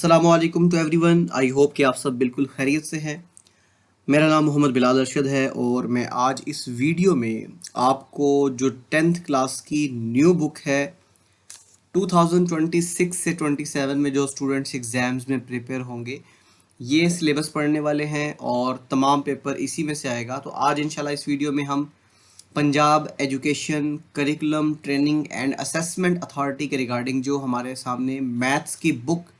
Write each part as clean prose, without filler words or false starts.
अस्सलामुअलैकुम to everyone. I hope कि आप सब बिल्कुल खैरियत से हैं। मेरा नाम मोहम्मद बिलाल अरशद है और मैं आज इस वीडियो में आपको जो टेंथ क्लास की न्यू बुक है 2026 से 27 में जो स्टूडेंट्स एग्ज़ाम्स में प्रिपेयर होंगे ये सिलेबस पढ़ने वाले हैं और तमाम पेपर इसी में से आएगा। तो आज इंशाल्लाह इस वीडियो में हम Punjab education curriculum training and assessment authority के रिगार्डिंग जो हमारे सामने मैथ्स की बुक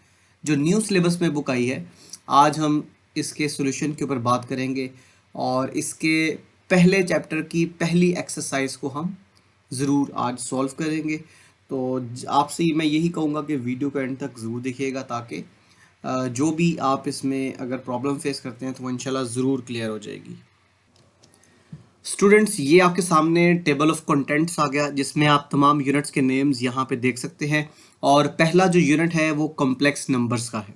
जो न्यू सिलेबस में बुक आई है, आज हम इसके सॉल्यूशन के ऊपर बात करेंगे और इसके पहले चैप्टर की पहली एक्सरसाइज को हम ज़रूर आज सॉल्व करेंगे। तो आपसे मैं यही कहूँगा कि वीडियो को एंड तक ज़रूर देखिएगा ताकि जो भी आप इसमें अगर प्रॉब्लम फेस करते हैं तो वो इंशाल्लाह ज़रूर क्लियर हो जाएगी। स्टूडेंट्स, ये आपके सामने टेबल ऑफ कंटेंट्स आ गया जिसमें आप तमाम यूनिट्स के नेम्स यहाँ पे देख सकते हैं और पहला जो यूनिट है वो कॉम्प्लेक्स नंबर्स का है।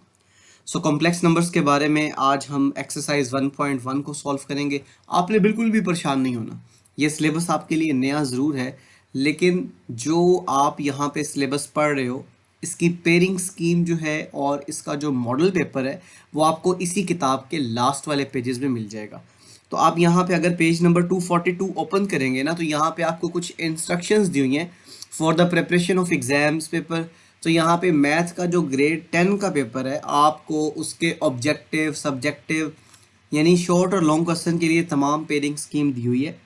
सो कॉम्प्लेक्स नंबर्स के बारे में आज हम एक्सरसाइज 1.1 को सॉल्व करेंगे। आपने बिल्कुल भी परेशान नहीं होना, ये सिलेबस आपके लिए नया ज़रूर है लेकिन जो आप यहाँ पे सिलेबस पढ़ रहे हो इसकी पेयरिंग स्कीम जो है और इसका जो मॉडल पेपर है वो आपको इसी किताब के लास्ट वाले पेजेस में मिल जाएगा। तो आप यहाँ पे अगर पेज नंबर 242 ओपन करेंगे ना तो यहाँ पे आपको कुछ इंस्ट्रक्शंस दी हुई हैं for the preparation of exams paper. तो यहाँ पे मैथ का जो ग्रेड 10 का पेपर है आपको उसके ऑब्जेक्टिव सब्जेक्टिव यानी शॉर्ट और लॉन्ग क्वेश्चन के लिए तमाम पेयरिंग स्कीम दी हुई है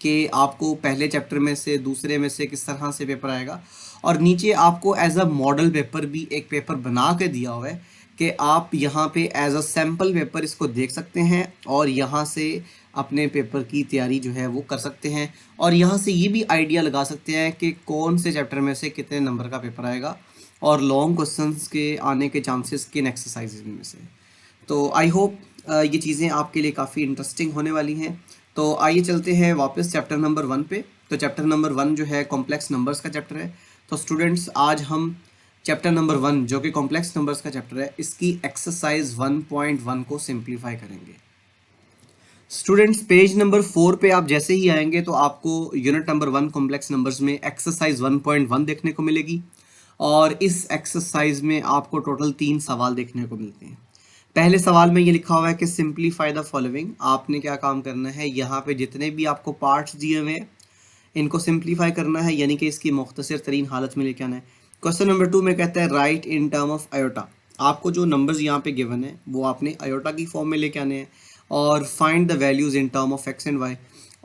कि आपको पहले चैप्टर में से दूसरे में से किस तरह से पेपर आएगा और नीचे आपको एज अ मॉडल पेपर भी एक पेपर बना के दिया हुआ है कि आप यहाँ पे एज अ सैम्पल पेपर इसको देख सकते हैं और यहाँ से अपने पेपर की तैयारी जो है वो कर सकते हैं और यहाँ से ये भी आइडिया लगा सकते हैं कि कौन से चैप्टर में से कितने नंबर का पेपर आएगा और लॉन्ग क्वेश्चंस के आने के चांसेस किन एक्सरसाइजेज में से। तो आई होप ये चीज़ें आपके लिए काफ़ी इंटरेस्टिंग होने वाली हैं। तो आइए चलते हैं वापस चैप्टर नंबर 1 पे। तो चैप्टर नंबर 1 जो है कॉम्प्लेक्स नंबर्स का चैप्टर है। तो स्टूडेंट्स, आज हम चैप्टर नंबर 1 जो कि कॉम्प्लेक्स नंबर्स का चैप्टर है इसकी एक्सरसाइज 1.1 को सिंप्लीफाई करेंगे। स्टूडेंट्स, पेज नंबर 4 पे आप जैसे ही आएंगे तो आपको यूनिट नंबर 1 कॉम्प्लेक्स नंबर्स में एक्सरसाइज 1.1 देखने को मिलेगी और इस एक्सरसाइज में आपको टोटल 3 सवाल देखने को मिलते हैं। पहले सवाल में ये लिखा हुआ है कि सिंप्लीफाई द फॉलोइंग। आपने क्या काम करना है, यहाँ पे जितने भी आपको पार्ट्स दिए हुए हैं इनको सिंप्लीफाई करना है यानी कि इसकी मुख्तसर तरीन हालत में लेके आना है। क्वेश्चन नंबर 2 में कहता है right in term of iota. आपको जो नंबर्स यहाँ पे गिवन है वो आपने आयोटा की फॉर्म में लेके आने हैं और find the values in term of X and Y.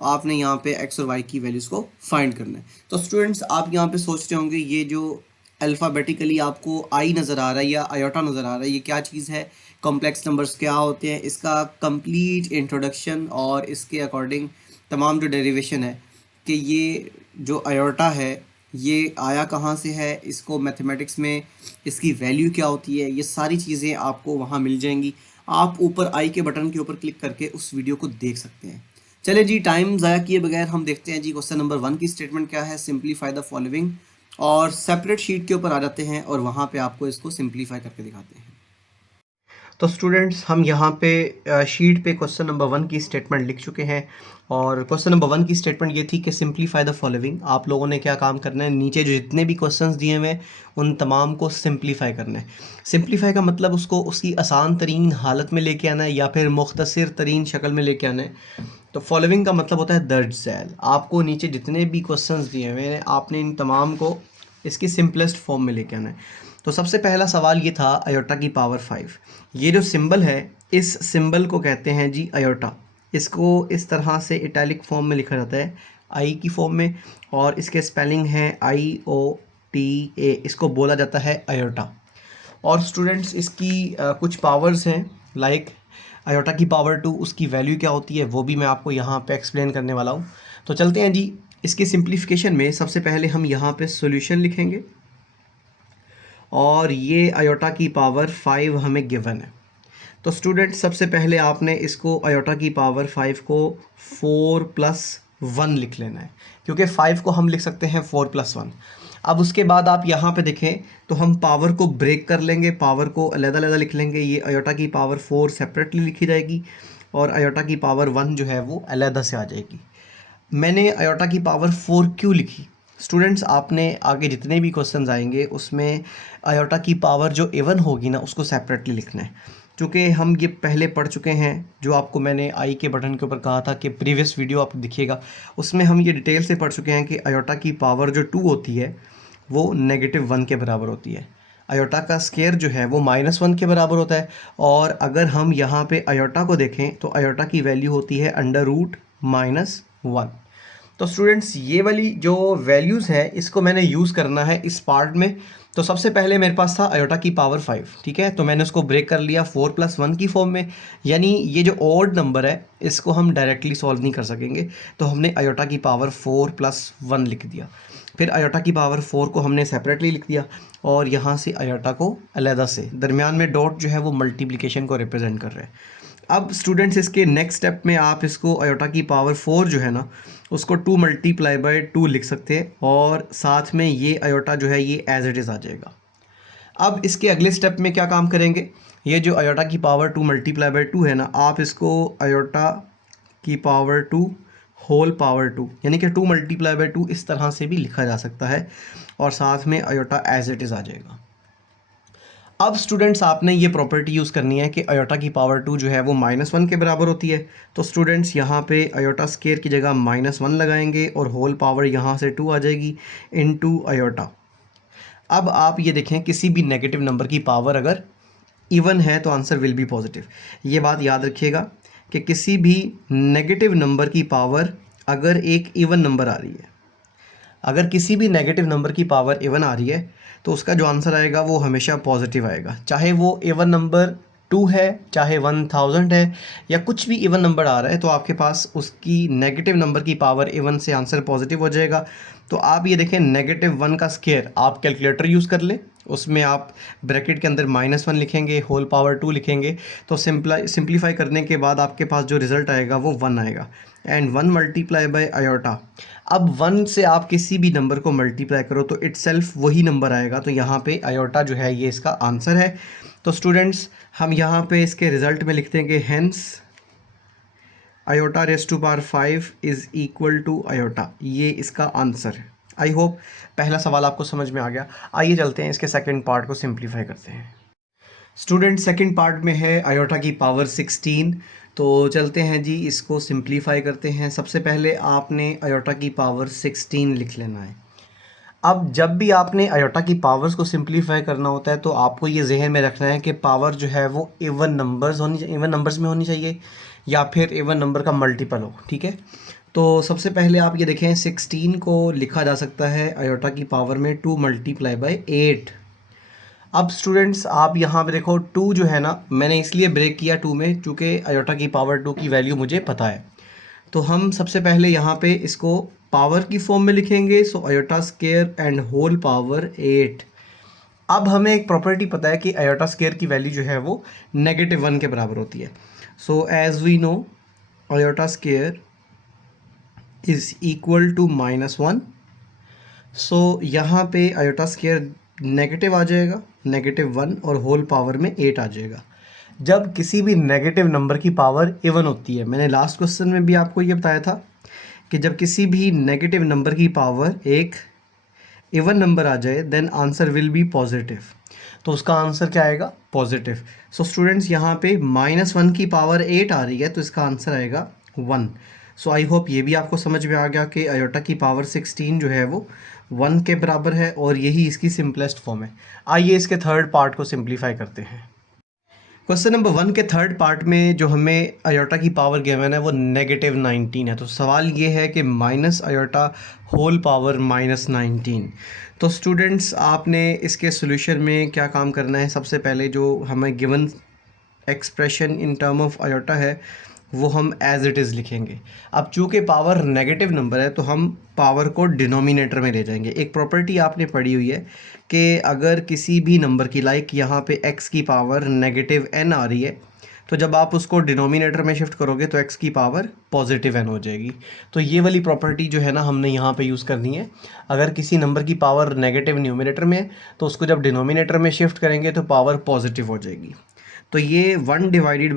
आपने यहाँ पे एक्स और वाई की वैल्यूज़ को फाइंड करना है। तो स्टूडेंट्स, आप यहाँ पे सोचते होंगे ये जो अल्फ़ाबेटिकली आपको आई नज़र आ रहा है या आयोटा नज़र आ रहा है ये क्या चीज़ है, कॉम्प्लेक्स नंबर्स क्या होते हैं, इसका कंप्लीट इंट्रोडक्शन और इसके अकॉर्डिंग तमाम जो डेरिवेशन है कि ये जो आयोटा है ये आया कहाँ से है, इसको मैथमेटिक्स में इसकी वैल्यू क्या होती है, ये सारी चीज़ें आपको वहाँ मिल जाएंगी। आप ऊपर आई के बटन के ऊपर क्लिक करके उस वीडियो को देख सकते हैं। चले जी, टाइम ज़ाया किए बगैर हम देखते हैं जी क्वेश्चन नंबर 1 की स्टेटमेंट क्या है, सिंप्लीफाई द फॉलोइंग। और सेपरेट शीट के ऊपर आ जाते हैं और वहाँ पे आपको इसको सिंप्लीफाई करके दिखाते हैं। तो स्टूडेंट्स, हम यहाँ पे शीट पे क्वेश्चन नंबर 1 की स्टेटमेंट लिख चुके हैं और क्वेश्चन नंबर 1 की स्टेटमेंट ये थी कि सिंप्लीफाई द फॉलोइंग। आप लोगों ने क्या काम करना है, नीचे जो जितने भी क्वेश्चंस दिए हुए हैं उन तमाम को सिंप्लीफाई करना है। सिंप्लीफाई का मतलब उसको उसकी आसान तरीन हालत में लेके आना है या फिर मुख्तसर तरीन शक्ल में लेके आना है। तो फॉलोइंग का मतलब होता है दर्ज झैल। आपको नीचे जितने भी क्वेश्चंस दिए हुए हैं आपने इन तमाम को इसकी सिंपलेस्ट फॉर्म में लेके आना है। तो सबसे पहला सवाल ये था आयोटा की पावर 5। ये जो सिंबल है इस सिंबल को कहते हैं जी आयोटा। इसको इस तरह से इटैलिक फॉर्म में लिखा जाता है आई की फॉर्म में और इसके स्पेलिंग है IOTA। इसको बोला जाता है आयोटा। और स्टूडेंट्स, इसकी कुछ पावर्स हैं लाइक आयोटा की पावर 2 उसकी वैल्यू क्या होती है वो भी मैं आपको यहाँ पे एक्सप्लेन करने वाला हूँ। तो चलते हैं जी, इसकी सिंप्लीफिकेशन में सबसे पहले हम यहाँ पे सॉल्यूशन लिखेंगे और ये आयोटा की पावर 5 हमें गिवन है। तो स्टूडेंट, सबसे पहले आपने इसको आयोटा की पावर 5 को 4 + 1 लिख लेना है क्योंकि 5 को हम लिख सकते हैं 4 + 1। अब उसके बाद आप यहाँ पे देखें तो हम पावर को ब्रेक कर लेंगे, पावर को अलग-अलग लिख लेंगे। ये आयोटा की पावर 4 सेपरेटली लिखी जाएगी और आयोटा की पावर 1 जो है वो अलग से आ जाएगी। मैंने आयोटा की पावर 4 क्यों लिखी? स्टूडेंट्स आपने आगे जितने भी क्वेश्चंस आएंगे उसमें आयोटा की पावर जो इवन होगी ना उसको सेपरेटली लिखना है, क्योंकि हम ये पहले पढ़ चुके हैं। जो आपको मैंने आई के बटन के ऊपर कहा था कि प्रीवियस वीडियो आपको दिखिएगा, उसमें हम ये डिटेल से पढ़ चुके हैं कि आयोटा की पावर जो 2 होती है वो -1 के बराबर होती है। आयोटा का स्केयर जो है वो -1 के बराबर होता है। और अगर हम यहाँ पे आयोटा को देखें तो आयोटा की वैल्यू होती है √-1। तो स्टूडेंट्स ये वाली जो वैल्यूज़ है इसको मैंने यूज़ करना है इस पार्ट में। तो सबसे पहले मेरे पास था आयोटा की पावर 5, ठीक है, तो मैंने उसको ब्रेक कर लिया 4 + 1 की फॉर्म में। यानी ये जो ऑड नंबर है इसको हम डायरेक्टली सॉल्व नहीं कर सकेंगे, तो हमने आयोटा की पावर 4 + 1 लिख दिया। फिर आयोटा की पावर 4 को हमने सेपरेटली लिख दिया और यहाँ से आयोटा को अलहदा से, दरमियान में डॉट जो है वो मल्टीप्लिकेशन को रिप्रेजेंट कर रहा है। अब स्टूडेंट्स इसके नेक्स्ट स्टेप में आप इसको आयोटा की पावर 4 जो है ना उसको 2 × 2 लिख सकते हैं और साथ में ये आयोटा जो है ये एज इट इज़ आ जाएगा। अब इसके अगले स्टेप में क्या काम करेंगे, ये जो आयोटा की पावर 2 × 2 है ना, आप इसको आयोटा की पावर 2 होल पावर 2 यानी कि 2 × 2 इस तरह से भी लिखा जा सकता है और साथ में आयोटा एज इट इज़ आ जाएगा। अब स्टूडेंट्स आपने ये प्रॉपर्टी यूज़ करनी है कि आयोटा की पावर 2 जो है वो -1 के बराबर होती है। तो स्टूडेंट्स यहाँ पे आयोटा स्केयर की जगह -1 लगाएंगे और होल पावर यहाँ से 2 आ जाएगी इनटू आयोटा। अब आप ये देखें किसी भी नेगेटिव नंबर की पावर अगर इवन है तो आंसर विल बी पॉजिटिव। ये बात याद रखिएगा कि किसी भी नेगेटिव नंबर की पावर अगर एक इवन नंबर आ रही है, अगर किसी भी नेगेटिव नंबर की पावर इवन आ रही है तो उसका जो आंसर आएगा वो हमेशा पॉजिटिव आएगा, चाहे वो इवन नंबर 2 है, चाहे 1000 है, या कुछ भी इवन नंबर आ रहा है तो आपके पास उसकी नेगेटिव नंबर की पावर इवन से आंसर पॉजिटिव हो जाएगा। तो आप ये देखें -1 का स्केयर आप कैलकुलेटर यूज़ कर लें, उसमें आप ब्रैकेट के अंदर -1 लिखेंगे, होल पावर 2 लिखेंगे, तो सिंप्लीफाई करने के बाद आपके पास जो रिज़ल्ट आएगा वो 1 आएगा एंड 1 × आयोटा। अब 1 से आप किसी भी नंबर को मल्टीप्लाई करो तो इटसेल्फ वही नंबर आएगा, तो यहाँ पे आयोटा जो है ये इसका आंसर है। तो स्टूडेंट्स हम यहाँ पे इसके रिज़ल्ट में लिखते हैं कि hence iota raise to power 5 is equal to iota, ये इसका आंसर है। आई होप पहला सवाल आपको समझ में आ गया। आइए चलते हैं इसके सेकंड पार्ट को सिंप्लीफाई करते हैं। स्टूडेंट सेकंड पार्ट में है आयोटा की पावर 16, तो चलते हैं जी इसको सिंप्लीफाई करते हैं। सबसे पहले आपने आयोटा की पावर 16 लिख लेना है। अब जब भी आपने आयोटा की पावर्स को सिंप्लीफाई करना होता है तो आपको ये जहन में रखना है कि पावर जो है वो इवन नंबर्स में होनी चाहिए या फिर इवन नंबर का मल्टीपल हो, ठीक है। तो सबसे पहले आप ये देखें 16 को लिखा जा सकता है आयोटा की पावर में 2 × 8। अब स्टूडेंट्स आप यहाँ पे देखो 2 जो है ना मैंने इसलिए ब्रेक किया 2 में क्योंकि आयोटा की पावर 2 की वैल्यू मुझे पता है। तो हम सबसे पहले यहाँ पे इसको पावर की फॉर्म में लिखेंगे, so iota square and whole power 8। अब हमें एक प्रॉपर्टी पता है कि आयोटा स्केयर की वैल्यू जो है वो -1 के बराबर होती है। So as we know iota square is equal to -1। So यहाँ पे आयोटा स्केयर नेगेटिव आ जाएगा, -1 और होल पावर में 8 आ जाएगा। जब किसी भी नेगेटिव नंबर की पावर इवन होती है, मैंने लास्ट क्वेश्चन में भी आपको ये बताया था कि जब किसी भी नेगेटिव नंबर की पावर एक इवन नंबर आ जाए then answer will be positive, तो उसका आंसर क्या आएगा पॉजिटिव। सो स्टूडेंट्स यहाँ पे -1 की पावर 8 आ रही है तो इसका आंसर आएगा 1। सो आई होप ये भी आपको समझ में आ गया कि आयोटा की पावर 16 जो है वो 1 के बराबर है और यही इसकी सिंपलेस्ट फॉर्म है। आइए इसके थर्ड पार्ट को सिंप्लीफाई करते हैं। क्वेश्चन नंबर 1 के थर्ड पार्ट में जो हमें आयोटा की पावर गिवन है वो -19 है। तो सवाल ये है कि माइनस आयोटा होल पावर -19। तो स्टूडेंट्स आपने इसके सॉल्यूशन में क्या काम करना है, सबसे पहले जो हमें given expression in term of iota है वो हम एज इट इज़ लिखेंगे। अब चूँकि पावर नेगेटिव नंबर है तो हम पावर को डिनोमिनेटर में ले जाएंगे। एक प्रॉपर्टी आपने पढ़ी हुई है कि अगर किसी भी नंबर की लाइक यहाँ पे x की पावर -n आ रही है तो जब आप उसको डिनोमिनेटर में शिफ्ट करोगे तो x की पावर +n हो जाएगी। तो ये वाली प्रॉपर्टी जो है ना हमने यहाँ पे यूज़ करनी है। अगर किसी नंबर की पावर नेगेटिव न्यूमिनेटर में है तो उसको जब डिनोमिनेटर में शिफ्ट करेंगे तो पावर पॉजिटिव हो जाएगी। तो ये 1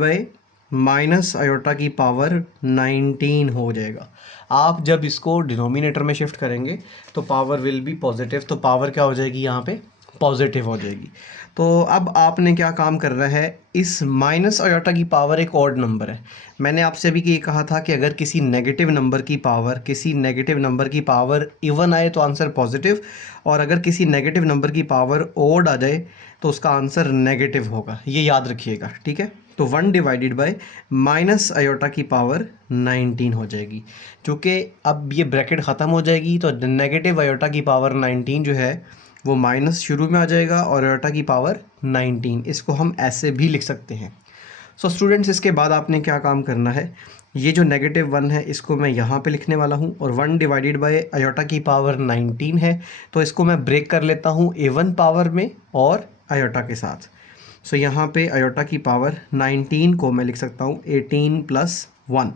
/ माइनस आयोटा की पावर 19 हो जाएगा। आप जब इसको डिनोमिनेटर में शिफ्ट करेंगे तो पावर विल बी पॉजिटिव, तो पावर क्या हो जाएगी यहाँ पे, पॉजिटिव हो जाएगी। तो अब आपने क्या काम करना है, इस माइनस आयोटा की पावर एक ऑड नंबर है। मैंने आपसे अभी ये कहा था कि अगर किसी नेगेटिव नंबर की पावर इवन आए तो आंसर पॉजिटिव, और अगर किसी नेगेटिव नंबर की पावर ऑड आ जाए तो उसका आंसर नेगेटिव होगा। ये याद रखिएगा, ठीक है। तो 1 डिवाइडेड बाय माइनस आयोटा की पावर 19 हो जाएगी। चूँकि अब ये ब्रैकेट ख़त्म हो जाएगी तो नेगेटिव आयोटा की पावर 19 जो है वो माइनस शुरू में आ जाएगा और आयोटा की पावर 19, इसको हम ऐसे भी लिख सकते हैं। सो स्टूडेंट्स, इसके बाद आपने क्या काम करना है, ये जो -1 है इसको मैं यहाँ पे लिखने वाला हूँ, और 1 डिवाइडेड बाय आयोटा की पावर 19 है तो इसको मैं ब्रेक कर लेता हूँ इवन पावर में और आयोटा के साथ। सो यहाँ पे आयोटा की पावर 19 को मैं लिख सकता हूँ 18 + 1,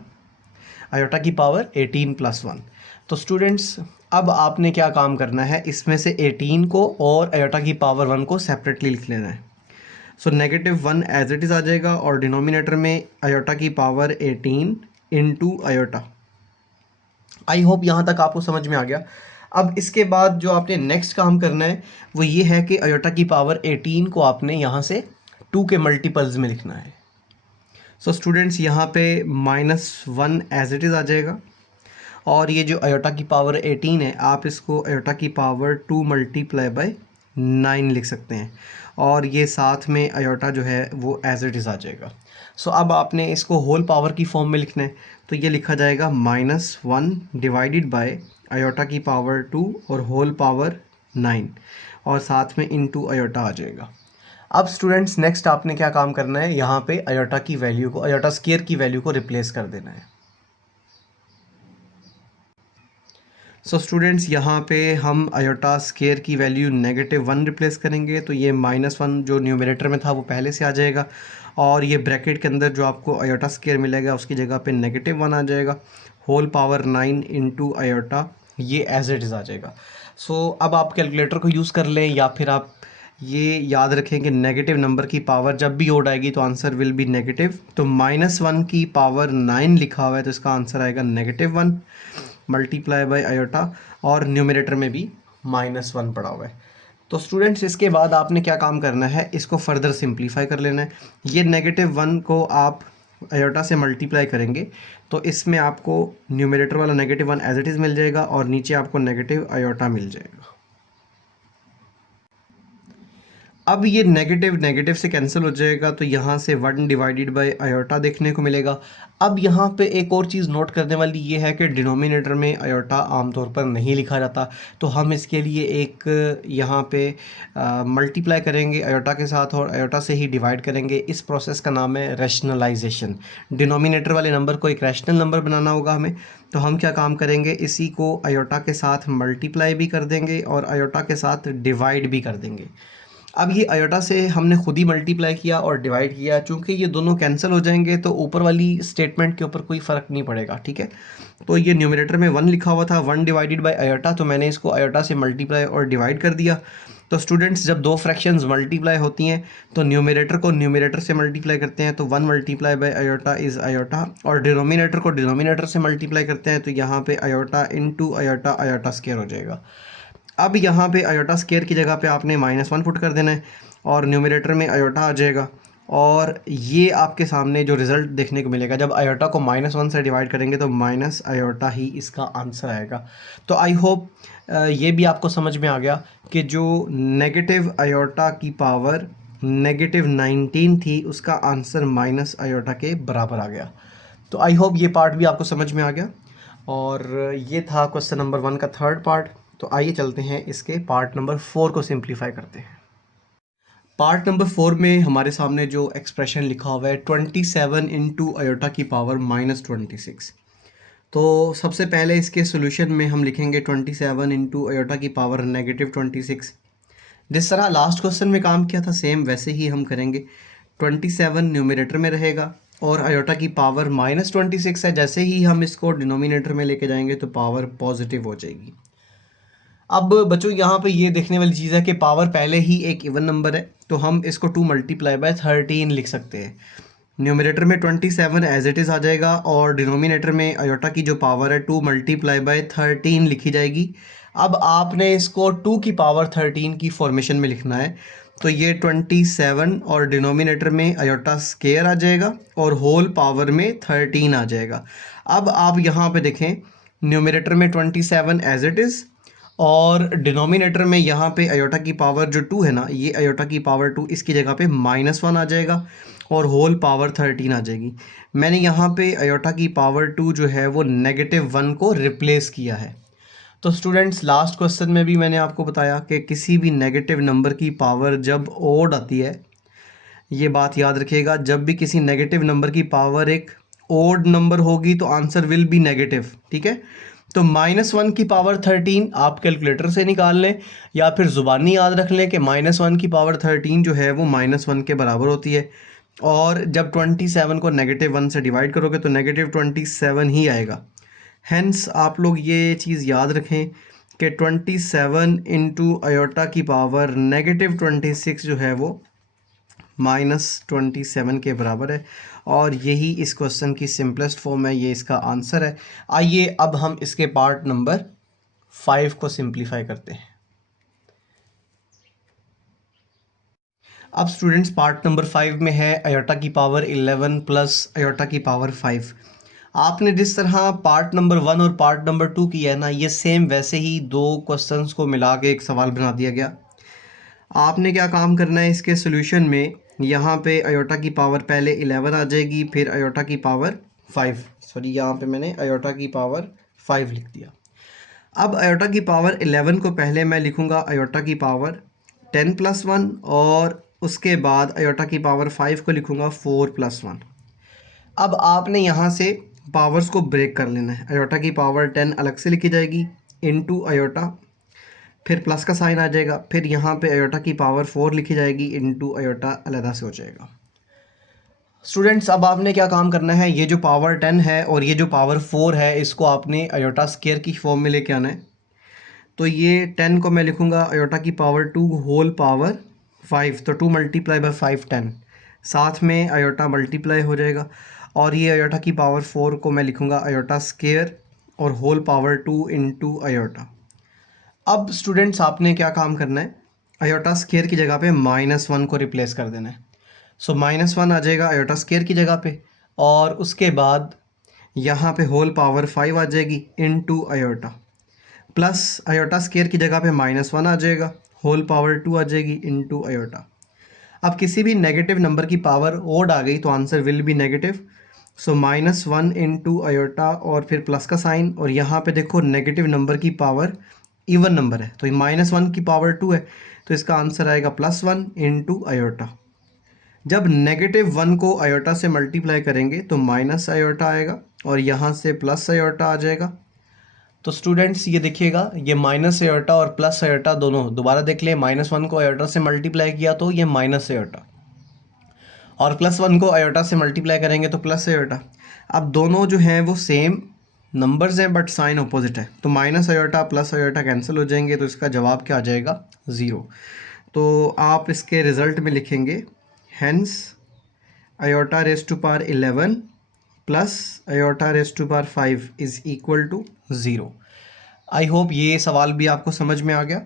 आयोटा की पावर 18 + 1। तो स्टूडेंट्स, अब आपने क्या काम करना है, इसमें से 18 को और आयोटा की पावर 1 को सेपरेटली लिख लेना है। सो -1 एज इट इज़ आ जाएगा और डिनोमिनेटर में आयोटा की power 18 into iota. I hope यहाँ तक आपको समझ में आ गया। अब इसके बाद जो आपने नेक्स्ट काम करना है वो ये है कि आयोटा की पावर 18 को आपने यहाँ से 2 के मल्टीपल्स में लिखना है। सो स्टूडेंट्स, यहाँ पे -1 एज इट इज़ आ जाएगा, और ये जो आयोटा की पावर 18 है आप इसको आयोटा की पावर 2 × 9 लिख सकते हैं, और ये साथ में आयोटा जो है वो एज इट इज़ आ जाएगा। सो अब आपने इसको होल पावर की फॉर्म में लिखना है, तो ये लिखा जाएगा -1 डिवाइडेड बाय आयोटा की पावर 2 और होल पावर 9, और साथ में इनटू आयोटा आ जाएगा। अब स्टूडेंट्स, नेक्स्ट आपने क्या काम करना है, यहाँ पे आयोटा की वैल्यू को, आयोटा स्क्वायर की वैल्यू को रिप्लेस कर देना है। सो स्टूडेंट्स, यहाँ पे हम आयोटा स्क्वायर की वैल्यू -1 रिप्लेस करेंगे, तो ये -1 जो न्यूमरेटर में था वो पहले से आ जाएगा, और ये ब्रैकेट के अंदर जो आपको आयोटा स्क्वायर मिलेगा उसकी जगह पे -1 आ जाएगा। होल पावर 9 इंटू आयोटा, ये एज इट इज़ आ जाएगा। सो अब आप कैलकुलेटर को यूज़ कर लें, या फिर आप ये याद रखें कि नेगेटिव नंबर की पावर जब भी ओड आएगी तो आंसर विल बी नेगेटिव। तो -1 की पावर 9 लिखा हुआ है तो इसका आंसर आएगा -1 मल्टीप्लाई बाय आयोटा, और न्यूमरेटर में भी -1 पड़ा हुआ है। तो स्टूडेंट्स, इसके बाद आपने क्या काम करना है, इसको फर्दर सिंप्लीफाई कर लेना है। ये -1 को आप आयोटा से मल्टीप्लाई करेंगे तो इसमें आपको न्यूमरेटर वाला -1 एज इट इज़ मिल जाएगा और नीचे आपको नेगेटिव आयोटा मिल जाएगा। अब ये नेगेटिव नेगेटिव से कैंसिल हो जाएगा, तो यहाँ से 1 डिवाइडेड बाय आयोटा देखने को मिलेगा। अब यहाँ पे एक और चीज़ नोट करने वाली ये है कि डिनोमिनेटर में आयोटा आमतौर पर नहीं लिखा जाता, तो हम इसके लिए एक यहाँ पे मल्टीप्लाई करेंगे आयोटा के साथ और आयोटा से ही डिवाइड करेंगे। इस प्रोसेस का नाम है रैशनलाइजेशन। डिनोमिनेटर वाले नंबर को एक रैशनल नंबर बनाना होगा हमें, तो हम क्या काम करेंगे, इसी को आयोटा के साथ मल्टीप्लाई भी कर देंगे और आयोटा के साथ डिवाइड भी कर देंगे। अब ये आयोटा से हमने खुद ही मल्टीप्लाई किया और डिवाइड किया, चूँकि ये दोनों कैंसिल हो जाएंगे तो ऊपर वाली स्टेटमेंट के ऊपर कोई फ़र्क नहीं पड़ेगा, ठीक है। तो ये न्यूमरेटर में 1 लिखा हुआ था, 1 डिवाइडेड बाय आयोटा, तो मैंने इसको आयोटा से मल्टीप्लाई और डिवाइड कर दिया। तो स्टूडेंट्स, जब दो फ्रैक्शंस मल्टीप्लाई होती हैं तो न्यूमरेटर को न्यूमरेटर से मल्टीप्लाई करते हैं तो 1 multiply by iota is iota, और डिनोमिनेटर को डिनोमिनेटर से मल्टीप्लाई करते हैं तो यहाँ पे iota into iota, iota square हो जाएगा। अब यहाँ पे आयोटा स्क्वायर की जगह पे आपने -1 पुट कर देना है और न्यूमरेटर में आयोटा आ जाएगा, और ये आपके सामने जो रिज़ल्ट देखने को मिलेगा, जब आयोटा को -1 से डिवाइड करेंगे तो माइनस आयोटा ही इसका आंसर आएगा। तो आई होप ये भी आपको समझ में आ गया कि जो नेगेटिव आयोटा की पावर -19 थी उसका आंसर माइनस आयोटा के बराबर आ गया। तो आई होप ये पार्ट भी आपको समझ में आ गया, और ये था क्वेश्चन नंबर 1 का थर्ड पार्ट। तो आइए चलते हैं इसके पार्ट नंबर 4 को सिंप्लीफाई करते हैं। पार्ट नंबर 4 में हमारे सामने जो एक्सप्रेशन लिखा हुआ है 27 इंटू आयोटा की पावर -26। तो सबसे पहले इसके सोल्यूशन में हम लिखेंगे 27 इंटू आयोटा की पावर -26। जिस तरह लास्ट क्वेश्चन में काम किया था सेम वैसे ही हम करेंगे। 27 न्यूमरेटर में रहेगा और आयोटा की पावर -26 है, जैसे ही हम इसको डिनोमिनेटर में लेके जाएंगे तो पावर पॉजिटिव हो जाएगी। अब बच्चों, यहाँ पे ये देखने वाली चीज़ है कि पावर पहले ही एक इवन नंबर है तो हम इसको 2 × 13 लिख सकते हैं। न्यूमरेटर में 27 एज इट इज़ आ जाएगा और डिनोमिनेटर में आयोटा की जो पावर है 2 मल्टीप्लाई बाय 13 लिखी जाएगी। अब आपने इसको 2 की पावर 13 की फॉर्मेशन में लिखना है, तो ये 27 और डिनोमिनेटर में आयोटा स्केयर आ जाएगा और होल पावर में 13 आ जाएगा। अब आप यहाँ पे देखें, न्यूमरेटर में 27 एज इट इज़ और डिनोमिनेटर में यहाँ पे आयोटा की पावर जो 2 है ना, ये आयोटा की पावर 2 इसकी जगह पे -1 आ जाएगा और होल पावर 13 आ जाएगी। मैंने यहाँ पे आयोटा की पावर 2 जो है वो -1 को रिप्लेस किया है। तो स्टूडेंट्स, लास्ट क्वेश्चन में भी मैंने आपको बताया कि किसी भी नेगेटिव नंबर की पावर जब ओड आती है, ये बात याद रखिएगा, जब भी किसी नेगेटिव नंबर की पावर एक ओड नंबर होगी तो आंसर विल बी नेगेटिव। ठीक है, तो -1 की पावर 13 आप कैलकुलेटर से निकाल लें या फिर ज़ुबानी याद रख लें कि -1 की पावर 13 जो है वो -1 के बराबर होती है। और जब 27 को -1 से डिवाइड करोगे तो -27 ही आएगा। हेंस आप लोग ये चीज़ याद रखें कि 27 इंटू आयोटा की पावर -26 जो है वो -27 के बराबर है। और यही इस क्वेश्चन की सिंपलेस्ट फॉर्म है, ये इसका आंसर है। आइए अब हम इसके पार्ट नंबर 5 को सिंप्लीफाई करते हैं। अब स्टूडेंट्स, पार्ट नंबर 5 में है आयोटा की पावर 11 प्लस आयोटा की पावर 5। आपने जिस तरह पार्ट नंबर 1 और पार्ट नंबर 2 किया है ना, ये सेम वैसे ही दो क्वेश्चंस को मिला के एक सवाल बना दिया गया। आपने क्या काम करना है इसके सोल्यूशन में, यहाँ पे आयोटा की पावर पहले 11 आ जाएगी, फिर आयोटा की पावर 5, सॉरी यहाँ पे मैंने आयोटा की पावर 5 लिख दिया। अब आयोटा की पावर 11 को पहले मैं लिखूँगा आयोटा की पावर 10 + 1 और उसके बाद आयोटा की पावर 5 को लिखूँगा 4 + 1। अब आपने यहाँ से पावर्स को ब्रेक कर लेना है। आयोटा की पावर 10 अलग से लिखी जाएगी इनटू आयोटा, फिर प्लस का साइन आ जाएगा, फिर यहाँ पे आयोटा की पावर 4 लिखी जाएगी इनटू आयोटा अलहदा से हो जाएगा। स्टूडेंट्स, अब आपने क्या काम करना है, ये जो पावर 10 है और ये जो पावर 4 है इसको आपने आयोटा स्केयर की फॉर्म में लेके आना है। तो ये 10 को मैं लिखूँगा आयोटा की पावर 2 होल पावर 5, तो 2 मल्टीप्लाई बाय 5 10, साथ में आयोटा मल्टीप्लाई हो जाएगा। और ये आयोटा की पावर 4 को मैं लिखूँगा आयोटा स्केयर और होल पावर 2 इंटू आयोटा। अब स्टूडेंट्स, आपने क्या काम करना है, आयोटा स्केयर की जगह पे -1 को रिप्लेस कर देना है। सो -1 आ जाएगा आयोटा स्केयर की जगह पे और उसके बाद यहाँ पे होल पावर 5 आ जाएगी into iota, plus iota square की जगह पे -1 आ जाएगा, होल पावर 2 आ जाएगी इनटू आयोटा। अब किसी भी नेगेटिव नंबर की पावर ओड आ गई तो answer will B negative. So -1 into iota और फिर प्लस का साइन, और यहाँ पे देखो नेगेटिव नंबर की पावर इवन नंबर है तो -1 की पावर 2 है, तो इसका आंसर आएगा +1 इंटू आयोटा। जब -1 को आयोटा से मल्टीप्लाई करेंगे तो माइनस आयोटा आएगा और यहाँ से प्लस आयोटा आ जाएगा। तो स्टूडेंट्स ये देखिएगा, ये माइनस आयोटा और प्लस आयोटा दोनों दोबारा देख लें, -1 को आयोटा से मल्टीप्लाई किया तो ये माइनस आयोटा और +1 को आयोटा से मल्टीप्लाई करेंगे तो प्लस आयोटा। अब दोनों जो हैं वो सेम नंबर्स हैं बट साइन अपोजिट है, तो minus iota plus iota cancel हो जाएंगे, तो इसका जवाब क्या आ जाएगा 0। तो आप इसके रिज़ल्ट में लिखेंगे hence iota raise to power 11 plus iota raise to power 5 is equal to 0। I hope ये सवाल भी आपको समझ में आ गया।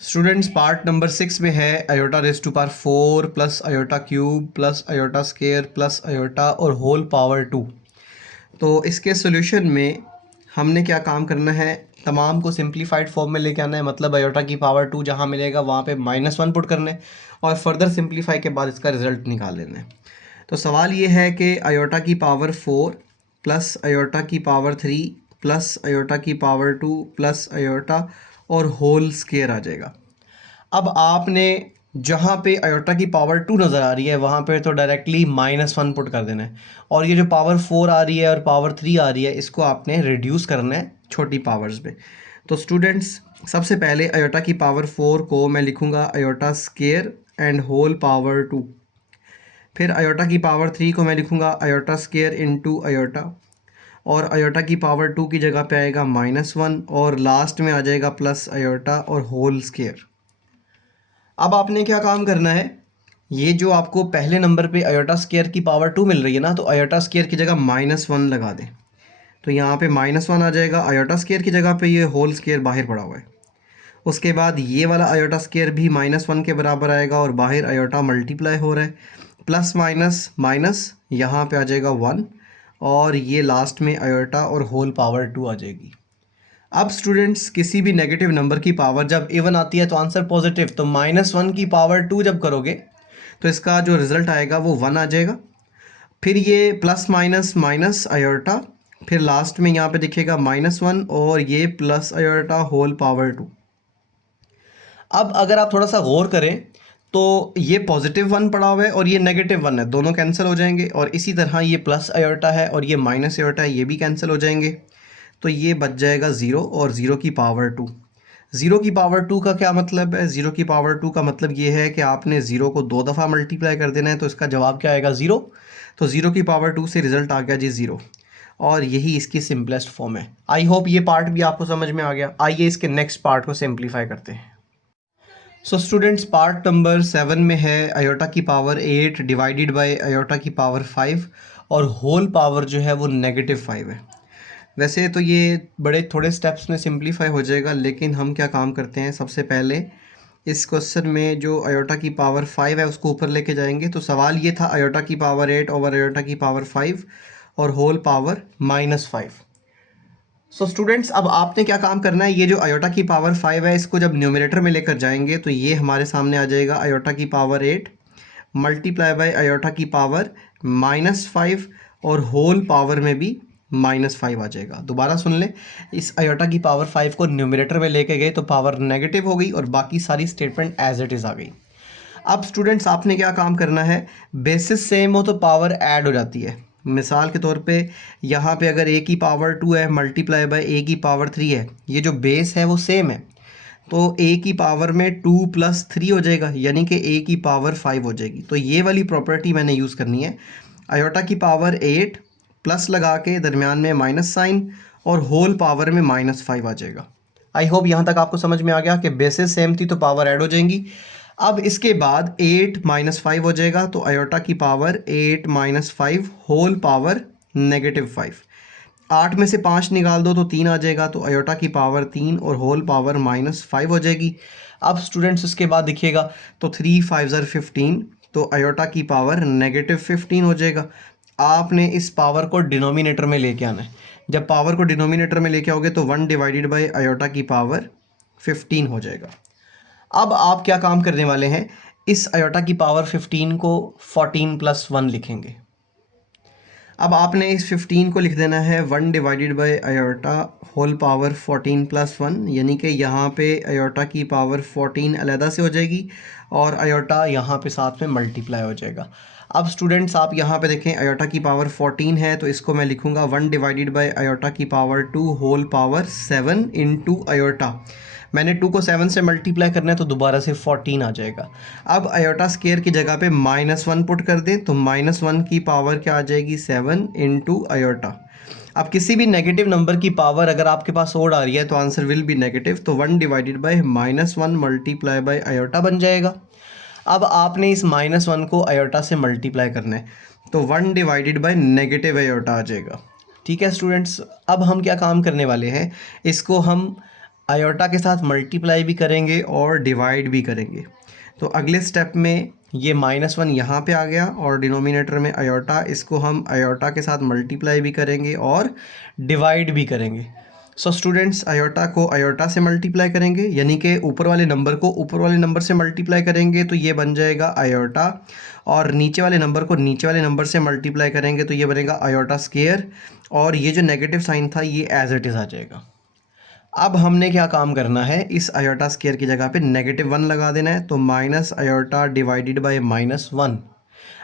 स्टूडेंट्स, पार्ट नंबर 6 में है iota raise to power 4 plus iota cube plus iota square plus iota और होल पावर 2। तो इसके सॉल्यूशन में हमने क्या काम करना है, तमाम को सिंप्लीफाइड फॉर्म में लेके आना है, मतलब आयोटा की पावर 2 जहाँ मिलेगा वहाँ पे -1 पुट करना है और फर्दर सिंप्लीफाई के बाद इसका रिजल्ट निकाल लेना है। तो सवाल ये है कि आयोटा की पावर 4 प्लस आयोटा की पावर 3 प्लस आयोटा की पावर 2 प्लस आयोटा और होल स्केयर आ जाएगा। अब आपने जहाँ पे आयोटा की पावर 2 नज़र आ रही है वहाँ पे तो डायरेक्टली -1 पुट कर देना है, और ये जो पावर 4 आ रही है और पावर 3 आ रही है इसको आपने रिड्यूस करना है छोटी पावर्स में। तो स्टूडेंट्स, सबसे पहले आयोटा की पावर 4 को मैं लिखूँगा iota square and whole power 2, फिर आयोटा की पावर 3 को मैं लिखूँगा आयोटा स्केयर इनटू आयोटा, और आयोटा की पावर 2 की जगह पे आएगा -1 और लास्ट में आ जाएगा प्लस आयोटा और होल स्केयर। अब आपने क्या काम करना है, ये जो आपको पहले नंबर पे आयोटा स्क्वायर की पावर 2 मिल रही है ना, तो आयोटा स्क्वायर की जगह -1 लगा दें, तो यहाँ पे -1 आ जाएगा। आयोटा स्क्वायर की जगह पे ये होल स्क्वायर बाहर पड़ा हुआ है। उसके बाद ये वाला आयोटा स्क्वायर भी -1 के बराबर आएगा और बाहर आयोटा मल्टीप्लाई हो रहा है, प्लस माइनस माइनस यहाँ पे आ जाएगा 1 और ये लास्ट में आयोटा और होल पावर 2 आ जाएगी। अब स्टूडेंट्स किसी भी नेगेटिव नंबर की पावर जब इवन आती है तो आंसर पॉजिटिव, तो -1 की पावर 2 जब करोगे तो इसका जो रिज़ल्ट आएगा वो 1 आ जाएगा। फिर ये प्लस माइनस माइनस आयोटा, फिर लास्ट में यहाँ पे दिखेगा -1 और ये प्लस आयोटा होल पावर 2। अब अगर आप थोड़ा सा गौर करें तो ये +1 पड़ा हुआ है और ये -1 है, दोनों कैंसिल हो जाएंगे। और इसी तरह ये प्लस आयोटा है और ये माइनस आयोटा है, ये भी कैंसिल हो जाएंगे। तो ये बच जाएगा 0 और 0 की पावर 2। 0 की पावर 2 का क्या मतलब है? 0 की पावर 2 का मतलब ये है कि आपने 0 को 2 दफ़ा मल्टीप्लाई कर देना है, तो इसका जवाब क्या आएगा? 0। तो 0 की पावर 2 से रिज़ल्ट आ गया जी 0, और यही इसकी सिंपलेस्ट फॉर्म है। आई होप ये पार्ट भी आपको समझ में आ गया। आइए इसके नेक्स्ट पार्ट को सिंप्लीफाई करते हैं। सो स्टूडेंट्स, पार्ट नंबर 7 में है आयोटा की पावर 8 डिवाइडेड बाय आयोटा की पावर 5 और होल पावर जो है वो -5 है। वैसे तो ये बड़े थोड़े स्टेप्स में सिंप्लीफाई हो जाएगा, लेकिन हम क्या काम करते हैं, सबसे पहले इस क्वेश्चन में जो आयोटा की पावर 5 है उसको ऊपर लेके जाएंगे। तो सवाल ये था आयोटा की पावर 8 ओवर आयोटा की पावर 5 और होल पावर -5। सो स्टूडेंट्स, अब आपने क्या काम करना है, ये जो आयोटा की पावर 5 है इसको जब न्यूमरेटर में लेकर जाएंगे तो ये हमारे सामने आ जाएगा आयोटा की पावर 8 मल्टीप्लाई बाय आयोटा की पावर -5 और होल पावर में भी -5 आ जाएगा। दोबारा सुन लें, इस आयोटा की पावर 5 को न्यूमरेटर में लेके गए तो पावर नेगेटिव हो गई और बाकी सारी स्टेटमेंट एज इट इज़ आ गई। अब स्टूडेंट्स, आपने क्या काम करना है, बेसिस सेम हो तो पावर ऐड हो जाती है। मिसाल के तौर पे यहाँ पे अगर a की पावर 2 है मल्टीप्लाई बाय a की पावर 3 है, ये जो बेस है वो सेम है, तो a की पावर में 2 + 3 हो जाएगा, यानी कि a की पावर 5 हो जाएगी। तो ये वाली प्रॉपर्टी मैंने यूज़ करनी है। आयोटा की पावर 8 प्लस लगा के दरमियान में माइनस साइन और होल पावर में -5 आ जाएगा। आई होप यहाँ तक आपको समझ में आ गया कि बेसिस सेम थी तो पावर ऐड हो जाएंगी। अब इसके बाद 8 -5 हो जाएगा, तो आयोटा की पावर 8 -5 होल पावर -5। 8 में से 5 निकाल दो तो 3 आ जाएगा, तो आयोटा की पावर 3 और होल पावर -5 हो जाएगी। अब स्टूडेंट्स इसके बाद दिखिएगा तो 3 5 ज़र 15, तो आयोटा की पावर -15 हो जाएगा। आपने इस पावर को डिनोमिनेटर में लेके आना है। जब पावर को डिनोमिनेटर में लेके आओगे तो 1 डिवाइडेड बाय आयोटा की पावर 15 हो जाएगा। अब आप क्या काम करने वाले हैं, इस आयोटा की पावर 15 को 14 + 1 लिखेंगे। अब आपने इस 15 को लिख देना है 1 divided by iota whole power 14 + 1, यानी कि यहाँ पे आयोटा की पावर 14 अलहदा से हो जाएगी और आयोटा यहाँ पे साथ में मल्टीप्लाई हो जाएगा। अब स्टूडेंट्स, आप यहाँ पे देखें आयोटा की पावर 14 है, तो इसको मैं लिखूँगा 1 डिवाइडेड बाय आयोटा की power 2 whole power 7 into iota. मैंने 2 को 7 से मल्टीप्लाई करना है तो दोबारा से 14 आ जाएगा। अब आयोटा स्क्वायर की जगह पे -1 पुट कर दें तो -1 की पावर क्या आ जाएगी, 7 इंटू आयोटा। अब किसी भी नेगेटिव नंबर की पावर अगर आपके पास ओड आ रही है तो आंसर विल बी नेगेटिव, तो 1 divided bye -1 multiply by iota बन जाएगा। अब आपने इस -1 को आयोटा से मल्टीप्लाई करना है, तो 1 डिवाइडेड बाय नेगेटिव आयोटा आ जाएगा। ठीक है स्टूडेंट्स, अब हम क्या काम करने वाले हैं, इसको हम आयोटा के साथ मल्टीप्लाई भी करेंगे और डिवाइड भी करेंगे। तो अगले स्टेप में ये -1 यहाँ पे आ गया और डिनोमिनेटर में आयोटा, इसको हम आयोटा के साथ मल्टीप्लाई भी करेंगे और डिवाइड भी करेंगे। सो स्टूडेंट्स, आयोटा को आयोटा से मल्टीप्लाई करेंगे, यानी कि ऊपर वाले नंबर को ऊपर वाले नंबर से मल्टीप्लाई करेंगे तो ये बन जाएगा आयोटा, और नीचे वाले नंबर को नीचे वाले नंबर से मल्टीप्लाई करेंगे तो ये बनेगा आयोटा स्क्वायर, और ये जो नेगेटिव साइन था ये एज इट इज़ आ जाएगा। अब हमने क्या काम करना है, इस आयोटा स्क्वायर की जगह पे -1 लगा देना है, तो माइनस आयोटा डिवाइडेड बाय -1।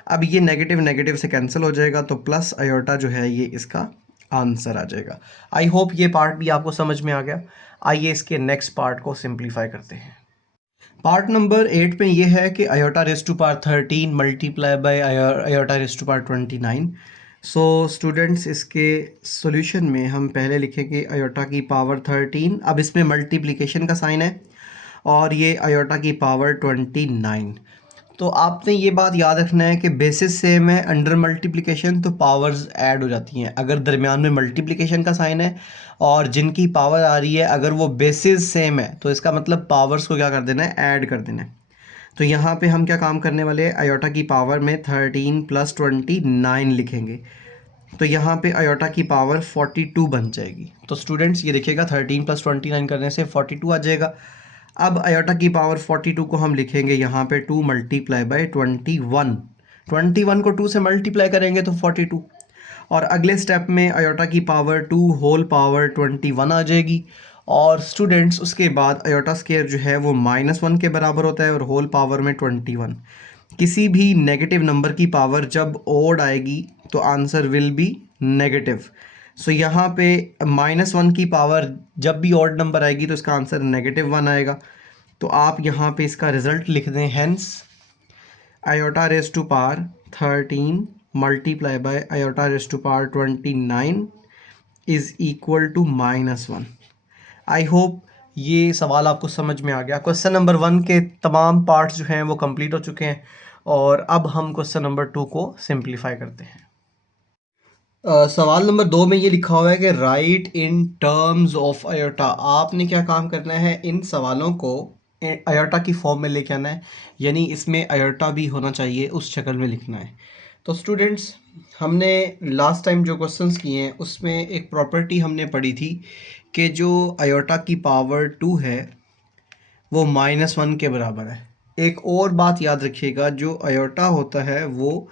अब ये नेगेटिव नेगेटिव से कैंसिल हो जाएगा, तो प्लस आयोटा जो है ये इसका आंसर आ जाएगा। आई होप ये पार्ट भी आपको समझ में आ गया। आइए इसके नेक्स्ट पार्ट को सिंप्लीफाई करते हैं। पार्ट नंबर 8 पे ये है कि iota raise to power 13 multiply by iota raise to power 29। So students, इसके सॉल्यूशन में हम पहले लिखेंगे आयोटा की पावर 13। अब इसमें मल्टीप्लिकेशन का साइन है और ये आयोटा की पावर 29। तो आपने ये बात याद रखना है कि बेसिस सेम है, अंडर मल्टीप्लिकेशन तो पावर्स ऐड हो जाती हैं। अगर दरमियान में मल्टीप्लिकेशन का साइन है और जिनकी पावर आ रही है अगर वो बेसिस सेम है तो इसका मतलब पावर्स को क्या कर देना है, ऐड कर देना है। तो यहाँ पे हम क्या काम करने वाले हैं, आयोटा की पावर में 13 + 29 लिखेंगे। तो यहाँ पे आयोटा की पावर 42 बन जाएगी। तो स्टूडेंट्स ये देखिएगा 13 + 29 करने से 42 आ जाएगा। अब आयोटा की पावर 42 को हम लिखेंगे यहाँ पे 2 × 21। 21 को 2 से मल्टीप्लाई करेंगे तो 42। और अगले स्टेप में आयोटा की पावर 2 होल पावर 21 आ जाएगी। और स्टूडेंट्स उसके बाद आयोटा स्क्वायर जो है वो -1 के बराबर होता है और होल पावर में 21। किसी भी नेगेटिव नंबर की पावर जब ओड आएगी तो आंसर विल बी नेगेटिव। सो यहाँ पे -1 की पावर जब भी ऑड नंबर आएगी तो इसका आंसर -1 आएगा। तो आप यहाँ पे इसका रिजल्ट लिख दें, hence iota raise to power 13 multiply by iota raise to power 29 is equal to -1। I hope ये सवाल आपको समझ में आ गया। क्वेश्चन नंबर 1 के तमाम पार्ट्स जो हैं वो कंप्लीट हो चुके हैं और अब हम क्वेश्चन नंबर 2 को सिंप्लीफाई करते हैं। सवाल नंबर 2 में ये लिखा हुआ है कि right in terms of iota. आपने क्या काम करना है, इन सवालों को आयोटा की फॉर्म में लेके आना है, यानी इसमें आयोटा भी होना चाहिए उस शक्ल में लिखना है। तो स्टूडेंट्स हमने लास्ट टाइम जो क्वेश्चंस किए हैं उसमें एक प्रॉपर्टी हमने पढ़ी थी कि जो आयोटा की पावर 2 है वो -1 के बराबर है। एक और बात याद रखिएगा, जो आयोटा होता है वो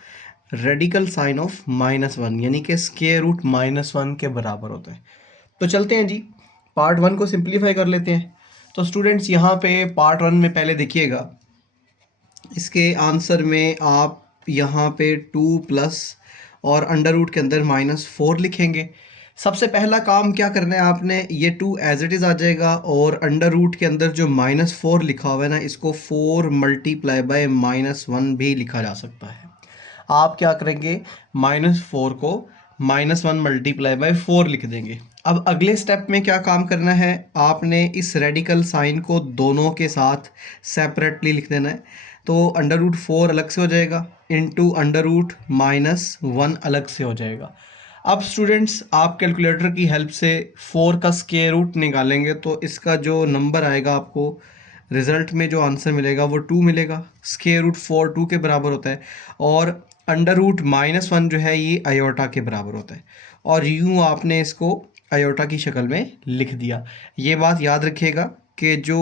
रेडिकल साइन ऑफ -1 यानी कि स्क्वायर रूट -1 के बराबर होता है। तो चलते हैं जी, पार्ट 1 को सिंप्लीफाई कर लेते हैं। तो स्टूडेंट्स यहाँ पे पार्ट 1 में पहले देखिएगा, इसके आंसर में आप यहाँ पे 2 प्लस और अंडर रूट के अंदर -4 लिखेंगे। सबसे पहला काम क्या करना है आपने, ये 2 एज इट इज़ आ जाएगा और अंडर रूट के अंदर जो -4 लिखा हुआ है ना, इसको 4 मल्टीप्लाई बाय -1 भी लिखा जा सकता है। आप क्या करेंगे, -4 को -1 मल्टीप्लाई बाय 4 लिख देंगे। अब अगले स्टेप में क्या काम करना है, आपने इस रेडिकल साइन को दोनों के साथ सेपरेटली लिख देना है। तो अंडर रूट 4 अलग से हो जाएगा इंटू अंडर रूट -1 अलग से हो जाएगा। अब स्टूडेंट्स आप कैलकुलेटर की हेल्प से 4 का स्क्वायर रूट निकालेंगे तो इसका जो नंबर आएगा आपको रिज़ल्ट में जो आंसर मिलेगा वो 2 मिलेगा। स्क्वायर रूट 4 2 के बराबर होता है और अंडर रूट -1 जो है ये आयोटा के बराबर होता है। और यूँ आपने इसको आयोटा की शक्ल में लिख दिया। ये बात याद रखिएगा कि जो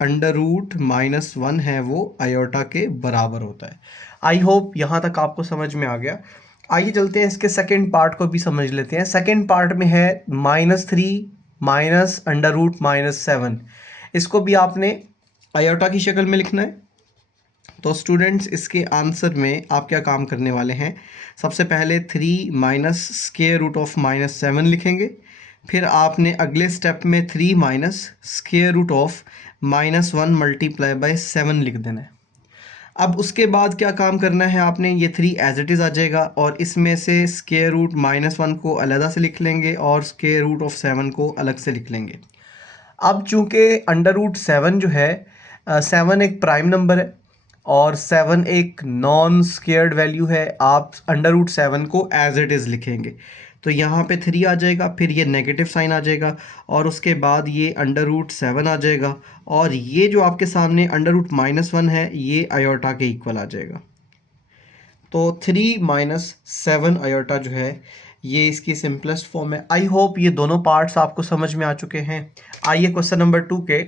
अंडर रूट -1 है वो आयोटा के बराबर होता है। आई होप यहाँ तक आपको समझ में आ गया। आइए चलते हैं इसके सेकंड पार्ट को भी समझ लेते हैं। सेकंड पार्ट में है -3 माइनस अंडर रूट -7। इसको भी आपने आयोटा की शक्ल में लिखना है। तो स्टूडेंट्स इसके आंसर में आप क्या काम करने वाले हैं, सबसे पहले 3 माइनस स्क्वायर रूट ऑफ -7 लिखेंगे। फिर आपने अगले स्टेप में 3 minus square root of -1 multiply by 7 लिख देना है। अब उसके बाद क्या काम करना है आपने, ये 3 एज इट इज़ आ जाएगा और इसमें से स्क्वायर रूट -1 को अलग से लिख लेंगे और स्क्वायर रूट ऑफ 7 को अलग से लिख लेंगे। अब चूंकि अंडर रूट 7 जो है 7 एक प्राइम नंबर है और 7 एक नॉन स्क्वेयर्ड वैल्यू है, आप अंडर रूट 7 को एज इट इज़ लिखेंगे। तो यहाँ पे 3 आ जाएगा, फिर ये नेगेटिव साइन आ जाएगा और उसके बाद ये अंडर रूट 7 आ जाएगा और ये जो आपके सामने अंडर रूट -1 है ये आयोटा के इक्वल आ जाएगा। तो 3 माइनस 7 आयोटा जो है ये इसकी सिंपलेस्ट फॉर्म है। आई होप ये दोनों पार्ट्स आपको समझ में आ चुके हैं। आइए क्वेश्चन नंबर 2 के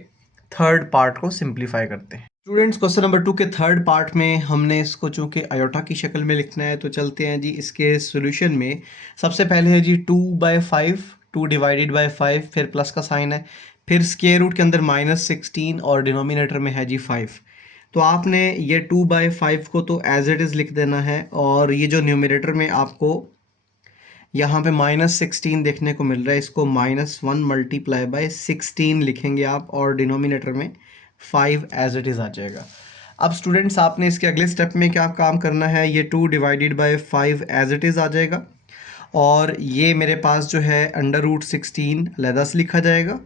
थर्ड पार्ट को सिंप्लीफाई करते हैं। स्टूडेंट्स क्वेश्चन नंबर 2 के थर्ड पार्ट में हमने इसको चूँकि आयोटा की शक्ल में लिखना है तो चलते हैं जी इसके सॉल्यूशन में। सबसे पहले है जी 2/5, 2 डिवाइडेड बाय 5, फिर प्लस का साइन है, फिर स्क्वायर रूट के अंदर -16 और डिनोमिनेटर में है जी 5। तो आपने ये 2/5 को तो एज इट इज़ लिख देना है और ये जो न्यूमरेटर में आपको यहाँ पे -16 देखने को मिल रहा है, इसको -1 मल्टीप्लाई बाय 16 लिखेंगे आप और डिनोमिनेटर में 5 एज इट इज़ आ जाएगा। अब स्टूडेंट्स आपने इसके अगले स्टेप में क्या काम करना है, ये 2 divided by 5 as it is आ जाएगा और ये मेरे पास जो है अंडर रूट 16 अलहदा से लिखा जाएगा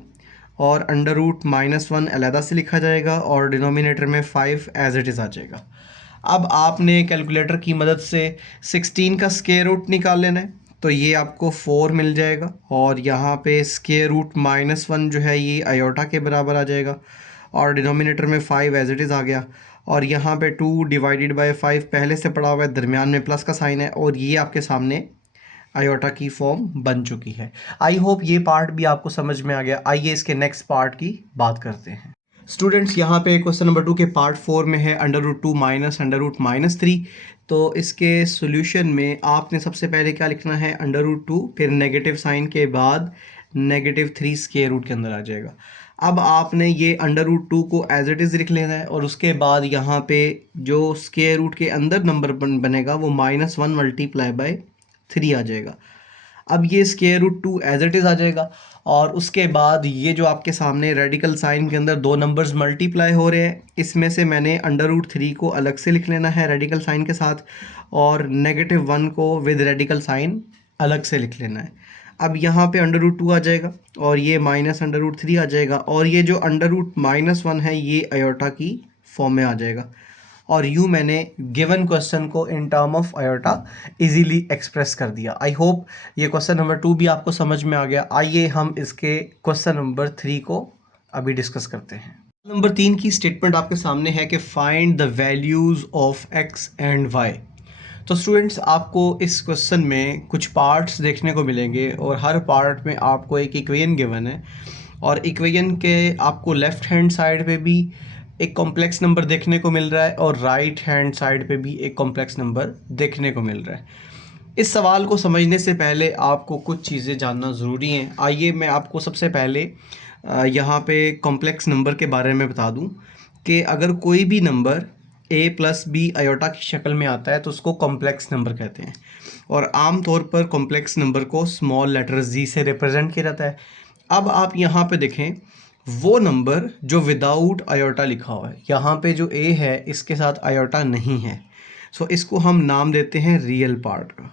और अंडर रूट -1 अलहदा से लिखा जाएगा और डिनोमिनेटर में 5 एज इट इज़ आ जाएगा। अब आपने कैलकुलेटर की मदद से 16 का स्क्वायर रूट निकाल लेना है, तो ये आपको 4 मिल जाएगा और यहाँ पे स्क्वायर रूट -1 जो है ये आयोटा के बराबर आ जाएगा और डिनोमिनेटर में 5 एज इट इज़ आ गया और यहाँ पे 2 डिवाइडेड बाय 5 पहले से पड़ा हुआ है, दरमियान में प्लस का साइन है और ये आपके सामने आयोटा की फॉर्म बन चुकी है। आई होप ये पार्ट भी आपको समझ में आ गया। आइए इसके नेक्स्ट पार्ट की बात करते हैं। स्टूडेंट्स यहाँ पे क्वेश्चन नंबर 2 के पार्ट 4 में है √2 माइनस √-3। तो इसके सॉल्यूशन में आपने सबसे पहले क्या लिखना है, √2 फिर नेगेटिव साइन के बाद -3 स्क्वायर रूट के अंदर आ जाएगा। अब आपने ये √2 को एज इट इज़ लिख लेना है और उसके बाद यहाँ पे जो स्क्वायर रूट के अंदर नंबर बनेगा वो -1 मल्टीप्लाई बाय 3 आ जाएगा। अब ये square root 2 as it is आ जाएगा और उसके बाद ये जो आपके सामने रेडिकल साइन के अंदर दो नंबर्स मल्टीप्लाई हो रहे हैं, इसमें से मैंने √3 को अलग से लिख लेना है रेडिकल साइन के साथ और -1 को विद रेडिकल साइन अलग से लिख लेना है। अब यहाँ पे √2 आ जाएगा और ये -√3 आ जाएगा और ये जो √-1 है ये आयोटा की फॉर्म में आ जाएगा और यूँ मैंने गिवन क्वेश्चन को इन term of iota easily express कर दिया। आई होप ये क्वेश्चन नंबर 2 भी आपको समझ में आ गया। आइए हम इसके क्वेश्चन नंबर 3 को अभी डिस्कस करते हैं। नंबर 3 की स्टेटमेंट आपके सामने है कि find the values of x and y। तो स्टूडेंट्स आपको इस क्वेश्चन में कुछ पार्ट्स देखने को मिलेंगे और हर पार्ट में आपको एक इक्वेशन गिवन है और इक्वेशन के आपको लेफ़्ट हैंड साइड पे भी एक कॉम्प्लेक्स नंबर देखने को मिल रहा है और राइट हैंड साइड पे भी एक कॉम्प्लेक्स नंबर देखने को मिल रहा है। इस सवाल को समझने से पहले आपको कुछ चीज़ें जानना ज़रूरी हैं। आइए मैं आपको सबसे पहले यहाँ पे कॉम्प्लेक्स नंबर के बारे में बता दूँ कि अगर कोई भी number a plus B iota की शक्ल में आता है तो उसको कॉम्प्लेक्स नंबर कहते हैं और आम तौर पर कॉम्प्लेक्स नंबर को स्मॉल लेटर z से रिप्रेजेंट किया जाता है। अब आप यहाँ पे देखें वो नंबर जो विदाउट आयोटा लिखा हुआ है, यहाँ पे जो a है इसके साथ आयोटा नहीं है, सो इसको हम नाम देते हैं रियल पार्ट का।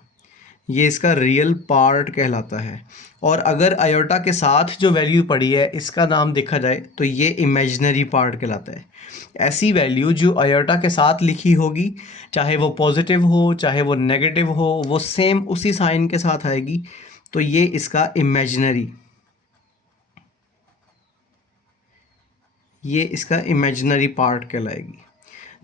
ये इसका रियल पार्ट कहलाता है और अगर आयोटा के साथ जो वैल्यू पड़ी है इसका नाम देखा जाए तो ये इमेजिनरी पार्ट कहलाता है। ऐसी वैल्यू जो आयोटा के साथ लिखी होगी, चाहे वो पॉजिटिव हो चाहे वो नेगेटिव हो, वो सेम उसी साइन के साथ आएगी, तो ये इसका इमेजिनरी पार्ट कहलाएगी।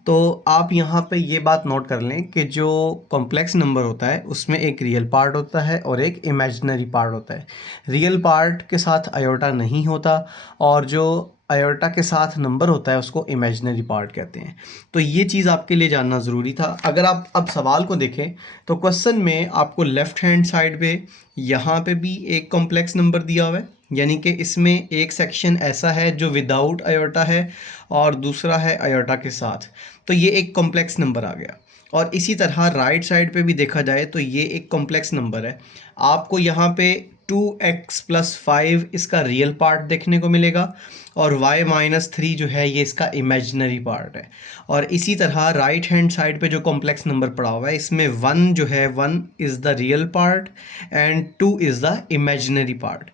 तो आप यहाँ पे ये बात नोट कर लें कि जो कॉम्प्लेक्स नंबर होता है उसमें एक रियल पार्ट होता है और एक इमेजिनरी पार्ट होता है। रियल पार्ट के साथ आयोटा नहीं होता और जो आयोटा के साथ नंबर होता है उसको इमेजिनरी पार्ट कहते हैं। तो ये चीज़ आपके लिए जानना ज़रूरी था। अगर आप अब सवाल को देखें तो क्वेश्चन में आपको लेफ़्ट हैंड साइड पे यहाँ पे भी एक कॉम्प्लेक्स नंबर दिया हुआ है, यानी कि इसमें एक सेक्शन ऐसा है जो विदाउट आयोटा है और दूसरा है आयोटा के साथ, तो ये एक कॉम्प्लेक्स नंबर आ गया। और इसी तरह राइट साइड पे भी देखा जाए तो ये एक कॉम्प्लेक्स नंबर है। आपको यहाँ पे 2x + 5 इसका रियल पार्ट देखने को मिलेगा और y-3 जो है ये इसका इमेजिनरी पार्ट है। और इसी तरह राइट हैंड साइड पे जो कॉम्प्लेक्स नंबर पड़ा हुआ है इसमें 1 जो है 1 is the real part and 2 is the imaginary part.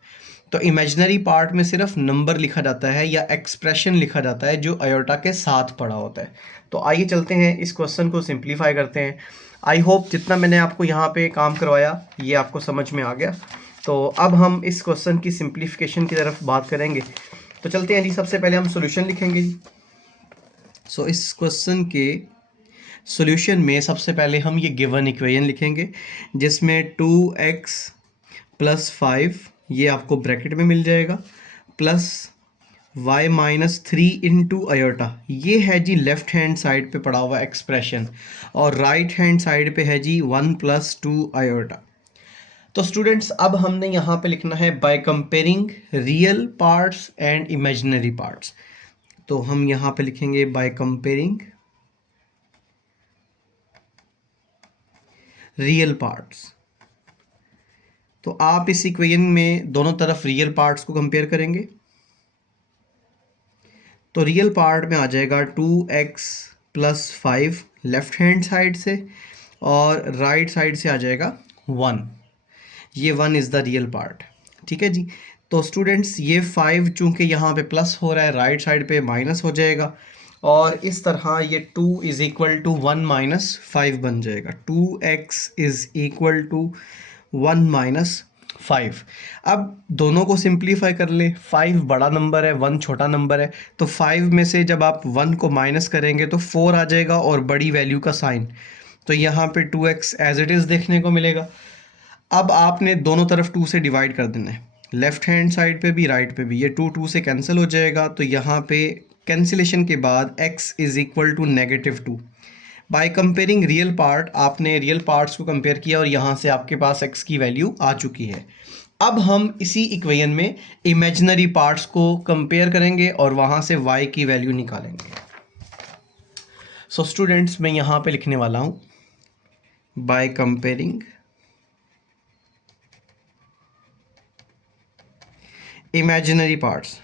तो इमेजिनरी पार्ट में सिर्फ नंबर लिखा जाता है या एक्सप्रेशन लिखा जाता है जो आयोटा के साथ पड़ा होता है। तो आइए चलते हैं इस क्वेश्चन को सिंप्लीफाई करते हैं। आई होप जितना मैंने आपको यहाँ पे काम करवाया ये आपको समझ में आ गया। तो अब हम इस क्वेश्चन की सिंप्लीफिकेशन की तरफ बात करेंगे। तो चलते हैं जी, सबसे पहले हम सॉल्यूशन लिखेंगे जी। सो इस क्वेश्चन के सॉल्यूशन में सबसे पहले हम ये गिवन इक्वेशन लिखेंगे जिसमें 2x + 5 ये आपको ब्रैकेट में मिल जाएगा प्लस y-3 इंटू आयोटा, ये है जी लेफ़्ट हैंड साइड पे पड़ा हुआ एक्सप्रेशन और राइट हैंड साइड पे है जी 1 + 2 आयोटा। तो स्टूडेंट्स अब हमने यहाँ पे लिखना है by comparing real parts and imaginary parts. तो हम यहाँ पे लिखेंगे बाय कंपेयरिंग रियल पार्ट्स। तो आप इस इक्वेशन में दोनों तरफ रियल पार्ट्स को कंपेयर करेंगे तो रियल पार्ट में आ जाएगा 2x + 5 लेफ़्ट हैंड साइड से और राइट साइड से आ जाएगा 1। ये 1 इज़ द रियल पार्ट, ठीक है जी। तो स्टूडेंट्स ये 5 चूँकि यहाँ पे प्लस हो रहा है राइट साइड पे माइनस हो जाएगा और इस तरह ये 2 इज़ इक्वल टू 1 माइनस 5 बन जाएगा। 2x is equal to 1 minus 5। अब दोनों को सिंप्लीफाई कर ले, 5 बड़ा नंबर है, 1 छोटा नंबर है, तो 5 में से जब आप 1 को माइनस करेंगे तो 4 आ जाएगा और बड़ी वैल्यू का साइन, तो यहाँ पे 2x एज इट इज़ देखने को मिलेगा। अब आपने दोनों तरफ 2 से डिवाइड कर देना है, लेफ्ट हैंड साइड पे भी राइट पे भी। ये 2 से कैंसिल हो जाएगा, तो यहाँ पे कैंसिलेशन के बाद x is equal to -2। By comparing real part, आपने रियल पार्ट्स को कंपेयर किया और यहाँ से आपके पास x की वैल्यू आ चुकी है। अब हम इसी इक्वेशन में इमेजिनरी पार्ट्स को कंपेयर करेंगे और वहाँ से y की वैल्यू निकालेंगे। सो स्टूडेंट्स, मैं यहाँ पे लिखने वाला हूँ बाय कंपेयरिंग इमेजिनरी पार्ट्स।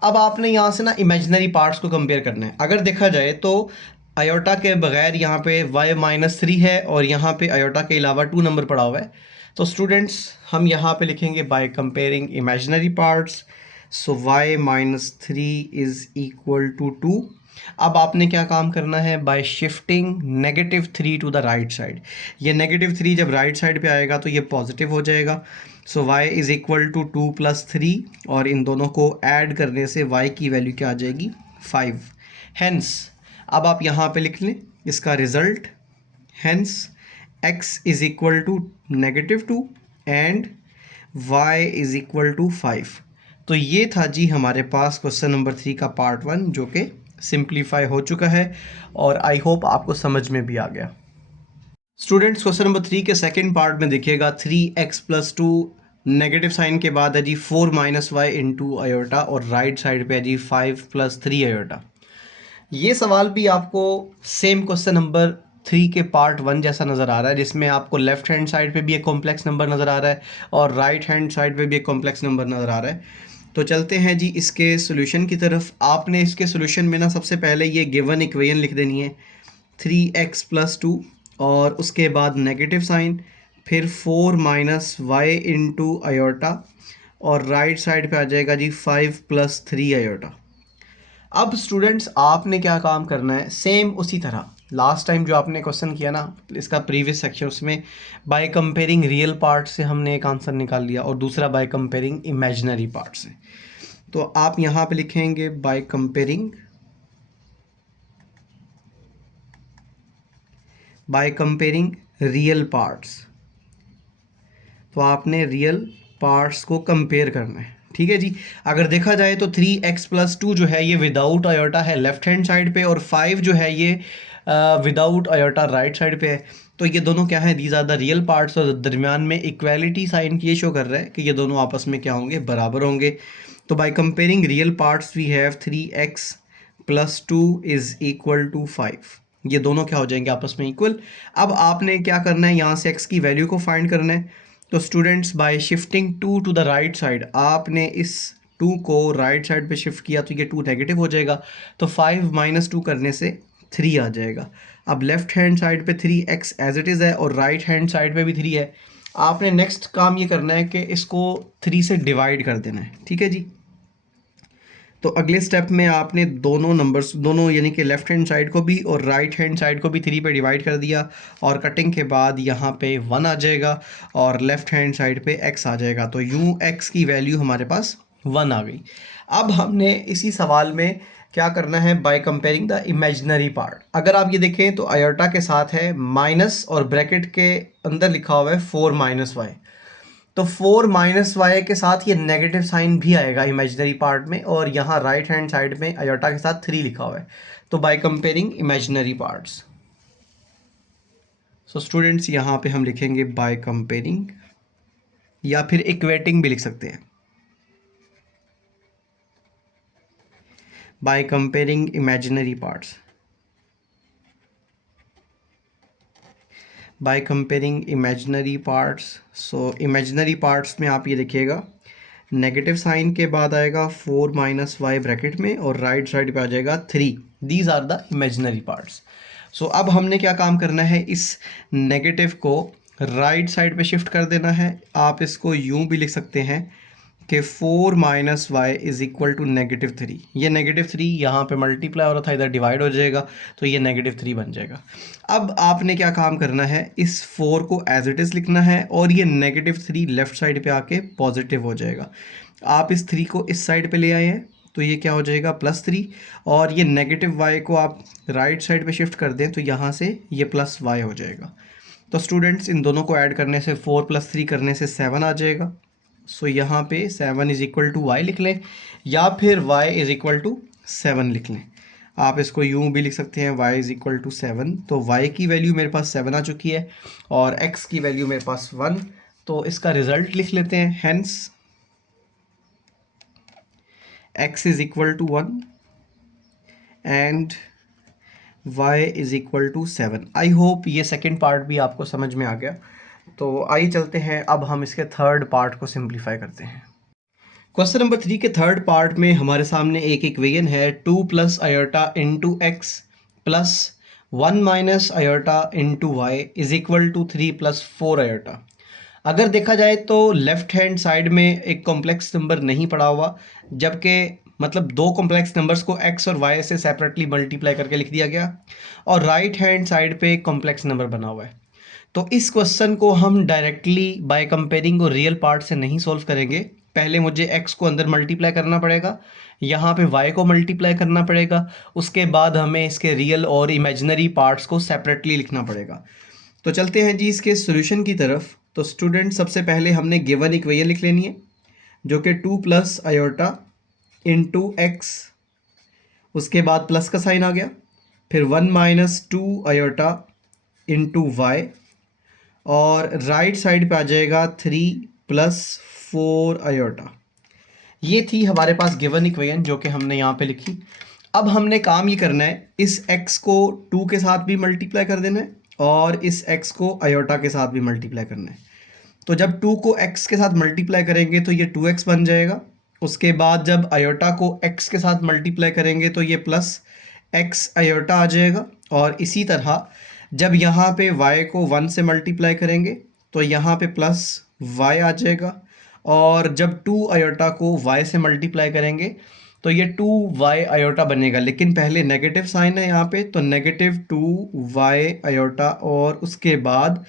अब आपने यहाँ से ना इमेजिनरी पार्ट्स को कंपेयर करना है। अगर देखा जाए तो आयोटा के बगैर यहाँ पे y-3 है और यहाँ पे आयोटा के अलावा 2 नंबर पड़ा हुआ है। तो स्टूडेंट्स, हम यहाँ पे लिखेंगे by comparing imaginary parts, so y-3 is equal to 2। अब आपने क्या काम करना है, by shifting -3 to the right side. ये -3 जब राइट साइड पे आएगा तो ये पॉजिटिव हो जाएगा। सो y इज़ इक्वल टू 2 + 3 और इन दोनों को ऐड करने से y की वैल्यू क्या आ जाएगी, 5। हेंस अब आप यहाँ पे लिख लें इसका result, hence x is equal to -2 and y is equal to 5। तो ये था जी हमारे पास क्वेश्चन नंबर 3 का पार्ट 1, जो कि सिंप्लीफाई हो चुका है और आई होप आपको समझ में भी आ गया। स्टूडेंट्स, क्वेश्चन नंबर 3 के सेकंड पार्ट में देखिएगा 3x + 2 नेगेटिव साइन के बाद है जी 4 - y इंटू आयोटा और राइट साइड पे है जी 5 + 3 आयोटा। ये सवाल भी आपको सेम क्वेश्चन नंबर 3 के पार्ट 1 जैसा नज़र आ रहा है, जिसमें आपको लेफ्ट हैंड साइड पे भी एक कॉम्प्लेक्स नंबर नज़र आ रहा है और राइट हैंड साइड पे भी एक कॉम्प्लेक्स नंबर नज़र आ रहा है। तो चलते हैं जी इसके सोल्यूशन की तरफ। आपने इसके सोल्यूशन में ना सबसे पहले ये गिवन इक्वेशन लिख देनी है, 3x + 2 और उसके बाद नेगेटिव साइन, फिर 4 - y इंटू आयोटा और राइट साइड पे आ जाएगा जी 5 + 3 आयोटा। अब स्टूडेंट्स, आपने क्या काम करना है, सेम उसी तरह लास्ट टाइम जो आपने क्वेश्चन किया ना इसका प्रीवियस सेक्शन, उसमें बाय कंपेयरिंग रियल पार्ट से हमने एक आंसर निकाल लिया और दूसरा बाय कंपेयरिंग इमेजिनरी पार्ट से। तो आप यहाँ पे लिखेंगे बाय कंपेयरिंग रियल पार्ट्स। तो आपने रियल पार्ट्स को कंपेयर करना है, ठीक है जी। अगर देखा जाए तो 3x + 2 जो है ये विदाउट आयोटा है लेफ्ट हैंड साइड पे और 5 जो है ये विदाउट आयोटा राइट साइड पे है। तो ये दोनों क्या है, these are the real parts और दरमियान में इक्वालिटी साइन ये शो कर रहा है कि ये दोनों आपस में क्या होंगे, बराबर होंगे। तो by comparing real parts we have 3x + 2 is equal to 5। ये दोनों क्या हो जाएंगे, आपस में इक्वल। अब आपने क्या करना है, यहाँ से x की वैल्यू को फाइंड करना है। तो students, by shifting 2 to the right side, आपने इस 2 को राइट साइड पे शिफ्ट किया तो ये 2 नेगेटिव हो जाएगा, तो 5 - 2 करने से 3 आ जाएगा। अब लेफ्ट हैंड साइड पे 3x एज इट इज़ है और राइट हैंड साइड पे भी 3 है। आपने नेक्स्ट काम ये करना है कि इसको 3 से डिवाइड कर देना है, ठीक है जी। तो अगले स्टेप में आपने दोनों नंबर्स, दोनों यानी कि लेफ्ट हैंड साइड को भी और राइट हैंड साइड को भी 3 पे डिवाइड कर दिया और कटिंग के बाद यहाँ पे 1 आ जाएगा और लेफ्ट हैंड साइड पे x आ जाएगा। तो यूँ x की वैल्यू हमारे पास 1 आ गई। अब हमने इसी सवाल में क्या करना है, by comparing the imaginary part. अगर आप ये देखें तो आयोटा के साथ है माइनस और ब्रैकेट के अंदर लिखा हुआ है 4 - y। तो 4 - y के साथ ये नेगेटिव साइन भी आएगा इमेजिनरी पार्ट में और यहाँ राइट हैंड साइड में आयोटा के साथ 3 लिखा हुआ है। तो by comparing imaginary parts, so students यहाँ पे हम लिखेंगे बाय कंपेयरिंग, या फिर इक्वेटिंग भी लिख सकते हैं, bye comparing imaginary parts. Bye comparing imaginary parts, सो इमेजिनरी पार्ट्स में आप ये देखिएगा नेगेटिव साइन के बाद आएगा 4 - y ब्रैकेट में और राइट साइड पे आ जाएगा 3। These are the imaginary parts. So अब हमने क्या काम करना है, इस नेगेटिव को राइट साइड पे शिफ्ट कर देना है। आप इसको यूं भी लिख सकते हैं कि 4 minus y is equal to -3। ये -3 यहाँ पे मल्टीप्लाई हो रहा था, इधर डिवाइड हो जाएगा तो ये -3 बन जाएगा। अब आपने क्या काम करना है, इस 4 को एज इट इज़ लिखना है और ये -3 लेफ्ट साइड पे आके पॉजिटिव हो जाएगा। आप इस 3 को इस साइड पे ले आए हैं तो ये क्या हो जाएगा +3, और ये -y को आप राइट साइड पे शिफ्ट कर दें तो यहाँ से ये +y हो जाएगा। तो स्टूडेंट्स इन दोनों को ऐड करने से 4 + 3 करने से 7 आ जाएगा। सो यहाँ पे 7 इज इक्वल टू वाई लिख लें, या फिर y इज इक्वल टू 7 लिख लें। आप इसको यूं भी लिख सकते हैं y इज इक्वल टू 7। तो y की वैल्यू मेरे पास 7 आ चुकी है और x की वैल्यू मेरे पास 1। तो इसका रिजल्ट लिख लेते हैं, hence x is equal to 1 and y is equal to 7। I hope ये सेकेंड पार्ट भी आपको समझ में आ गया। तो आइए चलते हैं, अब हम इसके थर्ड पार्ट को सिंप्लीफाई करते हैं। क्वेश्चन नंबर 3 के थर्ड पार्ट में हमारे सामने एक इक्वेशन है 2 + iota into x plus 1 minus iota into y is equal to 3 + 4 iota. अगर देखा जाए तो लेफ्ट हैंड साइड में एक कॉम्प्लेक्स नंबर नहीं पड़ा हुआ, जबकि मतलब दो कॉम्प्लेक्स नंबर्स को x और y से सेपरेटली मल्टीप्लाई करके लिख दिया गया, और राइट हैंड साइड पे एक कॉम्प्लेक्स नंबर बना हुआ है। तो इस क्वेश्चन को हम डायरेक्टली बाय कंपेयरिंग और रियल पार्ट से नहीं सॉल्व करेंगे। पहले मुझे x को अंदर मल्टीप्लाई करना पड़ेगा, यहाँ पे y को मल्टीप्लाई करना पड़ेगा, उसके बाद हमें इसके रियल और इमेजिनरी पार्ट्स को सेपरेटली लिखना पड़ेगा। तो चलते हैं जी इसके सॉल्यूशन की तरफ। तो स्टूडेंट सबसे पहले हमने गिवन इक्वेशन लिख लेनी है, जो कि 2 + आयोटा इंटू एक्स, उसके बाद प्लस का साइन आ गया, फिर 1 - 2 आयोटा इंटू वाई, और राइट साइड पे आ जाएगा 3 + 4 आयोटा। ये थी हमारे पास गिवन इक्वेशन जो कि हमने यहाँ पे लिखी। अब हमने काम ये करना है, इस x को 2 के साथ भी मल्टीप्लाई कर देना है और इस x को आयोटा के साथ भी मल्टीप्लाई करना है। तो जब 2 को x के साथ मल्टीप्लाई करेंगे तो ये 2x बन जाएगा। उसके बाद जब आयोटा को x के साथ मल्टीप्लाई करेंगे तो ये प्लस x आयोटा आ जाएगा। और इसी तरह जब यहाँ पे y को 1 से मल्टीप्लाई करेंगे तो यहाँ पे प्लस y आ जाएगा, और जब 2 आयोटा को y से मल्टीप्लाई करेंगे तो ये 2y आयोटा बनेगा, लेकिन पहले नेगेटिव साइन है यहाँ पे, तो -2y आयोटा, और उसके बाद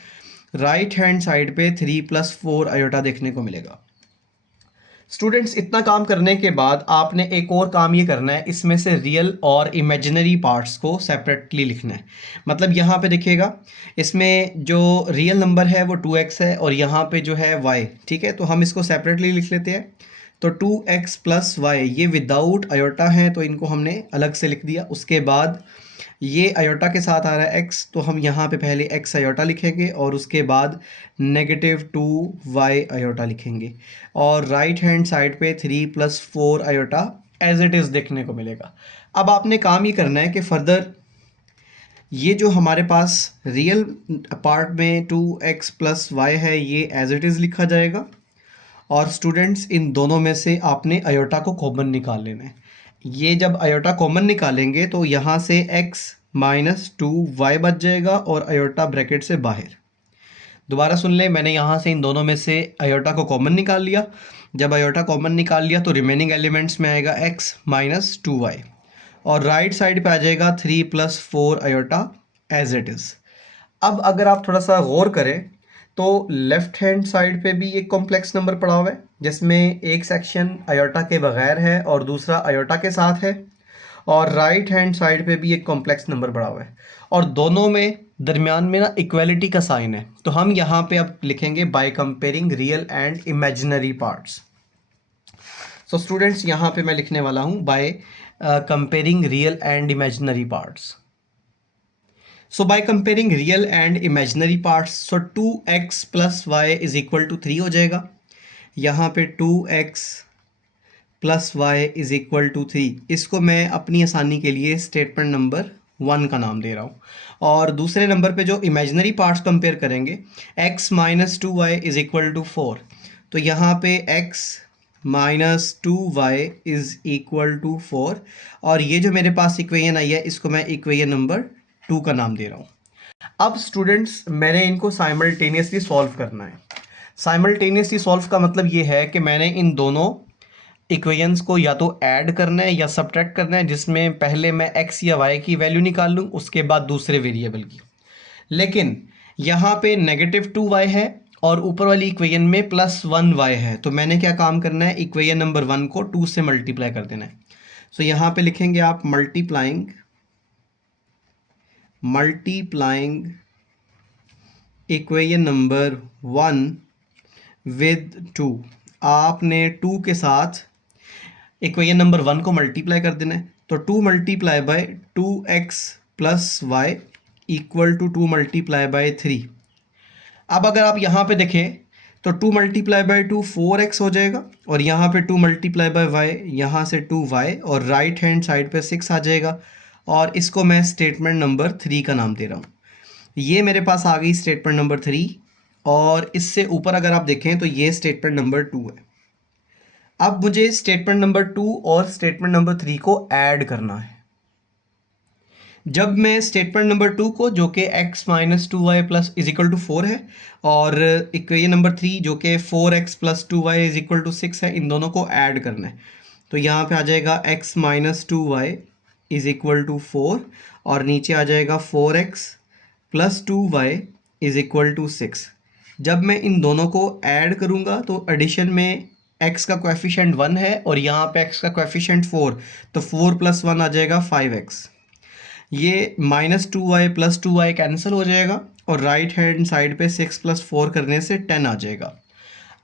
राइट हैंड साइड पे 3 + 4 आयोटा देखने को मिलेगा। स्टूडेंट्स इतना काम करने के बाद आपने एक और काम ये करना है, इसमें से रियल और इमेजिनरी पार्ट्स को सेपरेटली लिखना है। मतलब यहाँ पे देखिएगा, इसमें जो रियल नंबर है वो 2x है और यहाँ पे जो है y, ठीक है। तो हम इसको सेपरेटली लिख लेते हैं। तो 2x + y ये विदाउट आयोटा है तो इनको हमने अलग से लिख दिया। उसके बाद ये आयोटा के साथ आ रहा है x, तो हम यहाँ पे पहले x आयोटा लिखेंगे और उसके बाद -2y आयोटा लिखेंगे, और राइट हैंड साइड पे 3 + 4 आयोटा एज इट इज़ देखने को मिलेगा। अब आपने काम ये करना है कि फर्दर ये जो हमारे पास रियल पार्ट में 2x + y है ये एज इट इज़ लिखा जाएगा, और स्टूडेंट्स इन दोनों में से आपने आयोटा को कॉमन निकाल लेना है। ये जब आयोटा कॉमन निकालेंगे तो यहाँ से x - 2y बच जाएगा और आयोटा ब्रैकेट से बाहर। दोबारा सुन लें, मैंने यहाँ से इन दोनों में से आयोटा को कॉमन निकाल लिया। जब आयोटा कॉमन निकाल लिया तो रिमेनिंग एलिमेंट्स में आएगा x - 2y, और राइट साइड पे आ जाएगा 3 + 4 आयोटा एज इट इज़। अब अगर आप थोड़ा सा गौर करें तो लेफ्ट हैंड साइड पे भी एक कॉम्प्लेक्स नंबर पड़ा हुआ है, जिसमें एक सेक्शन आयोटा के बगैर है और दूसरा आयोटा के साथ है, और राइट हैंड साइड पे भी एक कॉम्प्लेक्स नंबर पड़ा हुआ है, और दोनों में दरमियान में ना इक्वलिटी का साइन है। तो हम यहाँ पे अब लिखेंगे by comparing real and imaginary parts. So students यहाँ पे मैं लिखने वाला हूँ bye comparing real and imaginary parts. So by comparing real and imaginary parts, so 2x + y is equal to 3 हो जाएगा। यहाँ पे 2x + y is equal to 3, इसको मैं अपनी आसानी के लिए स्टेटमेंट नंबर 1 का नाम दे रहा हूँ। और दूसरे नंबर पे जो इमेजिनरी पार्ट्स कंपेयर करेंगे, x - 2y is equal to 4, तो यहाँ पे x - 2y is equal to 4, और ये जो मेरे पास इक्वेशन आई है इसको मैं इक्वेशन नंबर 2 का नाम दे रहा हूँ। अब स्टूडेंट्स मैंने इनको साइमल्टेनियसली सॉल्व करना है। साइमल्टेनियसली सॉल्व का मतलब ये है कि मैंने इन दोनों इक्वेशंस को या तो ऐड करना है या सब्ट्रैक्ट करना है, जिसमें पहले मैं x या y की वैल्यू निकाल लूँ, उसके बाद दूसरे वेरिएबल की। लेकिन यहाँ पे -2y है और ऊपर वाली इक्वेशन में +1y है, तो मैंने क्या काम करना है, इक्वेशन नंबर 1 को 2 से मल्टीप्लाई कर देना है। सो यहाँ पे लिखेंगे आप मल्टीप्लाइंग इक्वेशन नंबर 1 विद 2। आपने 2 के साथ इक्वेशन नंबर 1 को मल्टीप्लाई कर देना है, तो 2 multiply by 2x plus y equal to 2 multiply by 3। अब अगर आप यहाँ पे देखें तो 2 मल्टीप्लाई बाय 2 4x हो जाएगा, और यहाँ पे 2 मल्टीप्लाई बाय y, यहाँ से 2y, और राइट हैंड साइड पे 6 आ जाएगा, और इसको मैं स्टेटमेंट नंबर 3 का नाम दे रहा हूँ। ये मेरे पास आ गई स्टेटमेंट नंबर 3, और इससे ऊपर अगर आप देखें तो ये स्टेटमेंट नंबर 2 है। अब मुझे स्टेटमेंट नंबर 2 और स्टेटमेंट नंबर 3 को ऐड करना है। जब मैं स्टेटमेंट नंबर 2 को, जो कि x minus 2y plus is equal to 4 है, और इक्वेशन नंबर 3 जो कि 4x plus 2y is equal to 6 है, इन दोनों को ऐड करना है, तो यहाँ पे आ जाएगा x minus 2y is equal to 4, और नीचे आ जाएगा 4x plus 2y is equal to 6। जब मैं इन दोनों को ऐड करूँगा तो एडिशन में x का कोएफिशिएंट 1 है और यहाँ पे x का कोएफिशिएंट 4, तो 4 प्लस 1 आ जाएगा 5x। ये -2y प्लस 2y कैंसिल हो जाएगा, और राइट हैंड साइड पे 6 प्लस 4 करने से 10 आ जाएगा।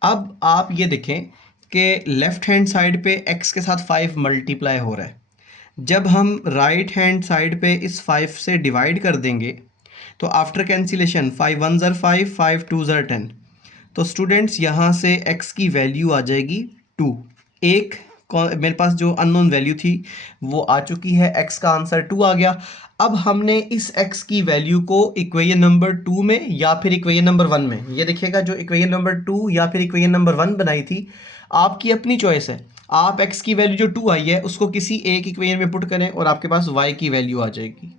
अब आप ये देखें कि लेफ्ट हैंड साइड पे x के साथ 5 मल्टीप्लाई हो रहा है। जब हम राइट हैंड साइड पे इस 5 से डिवाइड कर देंगे तो आफ्टर कैंसिलेशन 5 1 ज़र 5, 5 2 ज़र 10, तो स्टूडेंट्स यहाँ से x की वैल्यू आ जाएगी 2। एक मेरे पास जो अननोन वैल्यू थी वो आ चुकी है, x का आंसर 2 आ गया। अब हमने इस x की वैल्यू को इक्वेशन नंबर 2 में या फिर इक्वेशन नंबर 1 में, ये देखिएगा जो इक्वेशन नंबर 2 या फिर इक्वेशन नंबर 1 बनाई थी, आपकी अपनी चॉइस है। आप x की वैल्यू जो 2 आई है उसको किसी एक इक्वेशन में पुट करें और आपके पास y की वैल्यू आ जाएगी।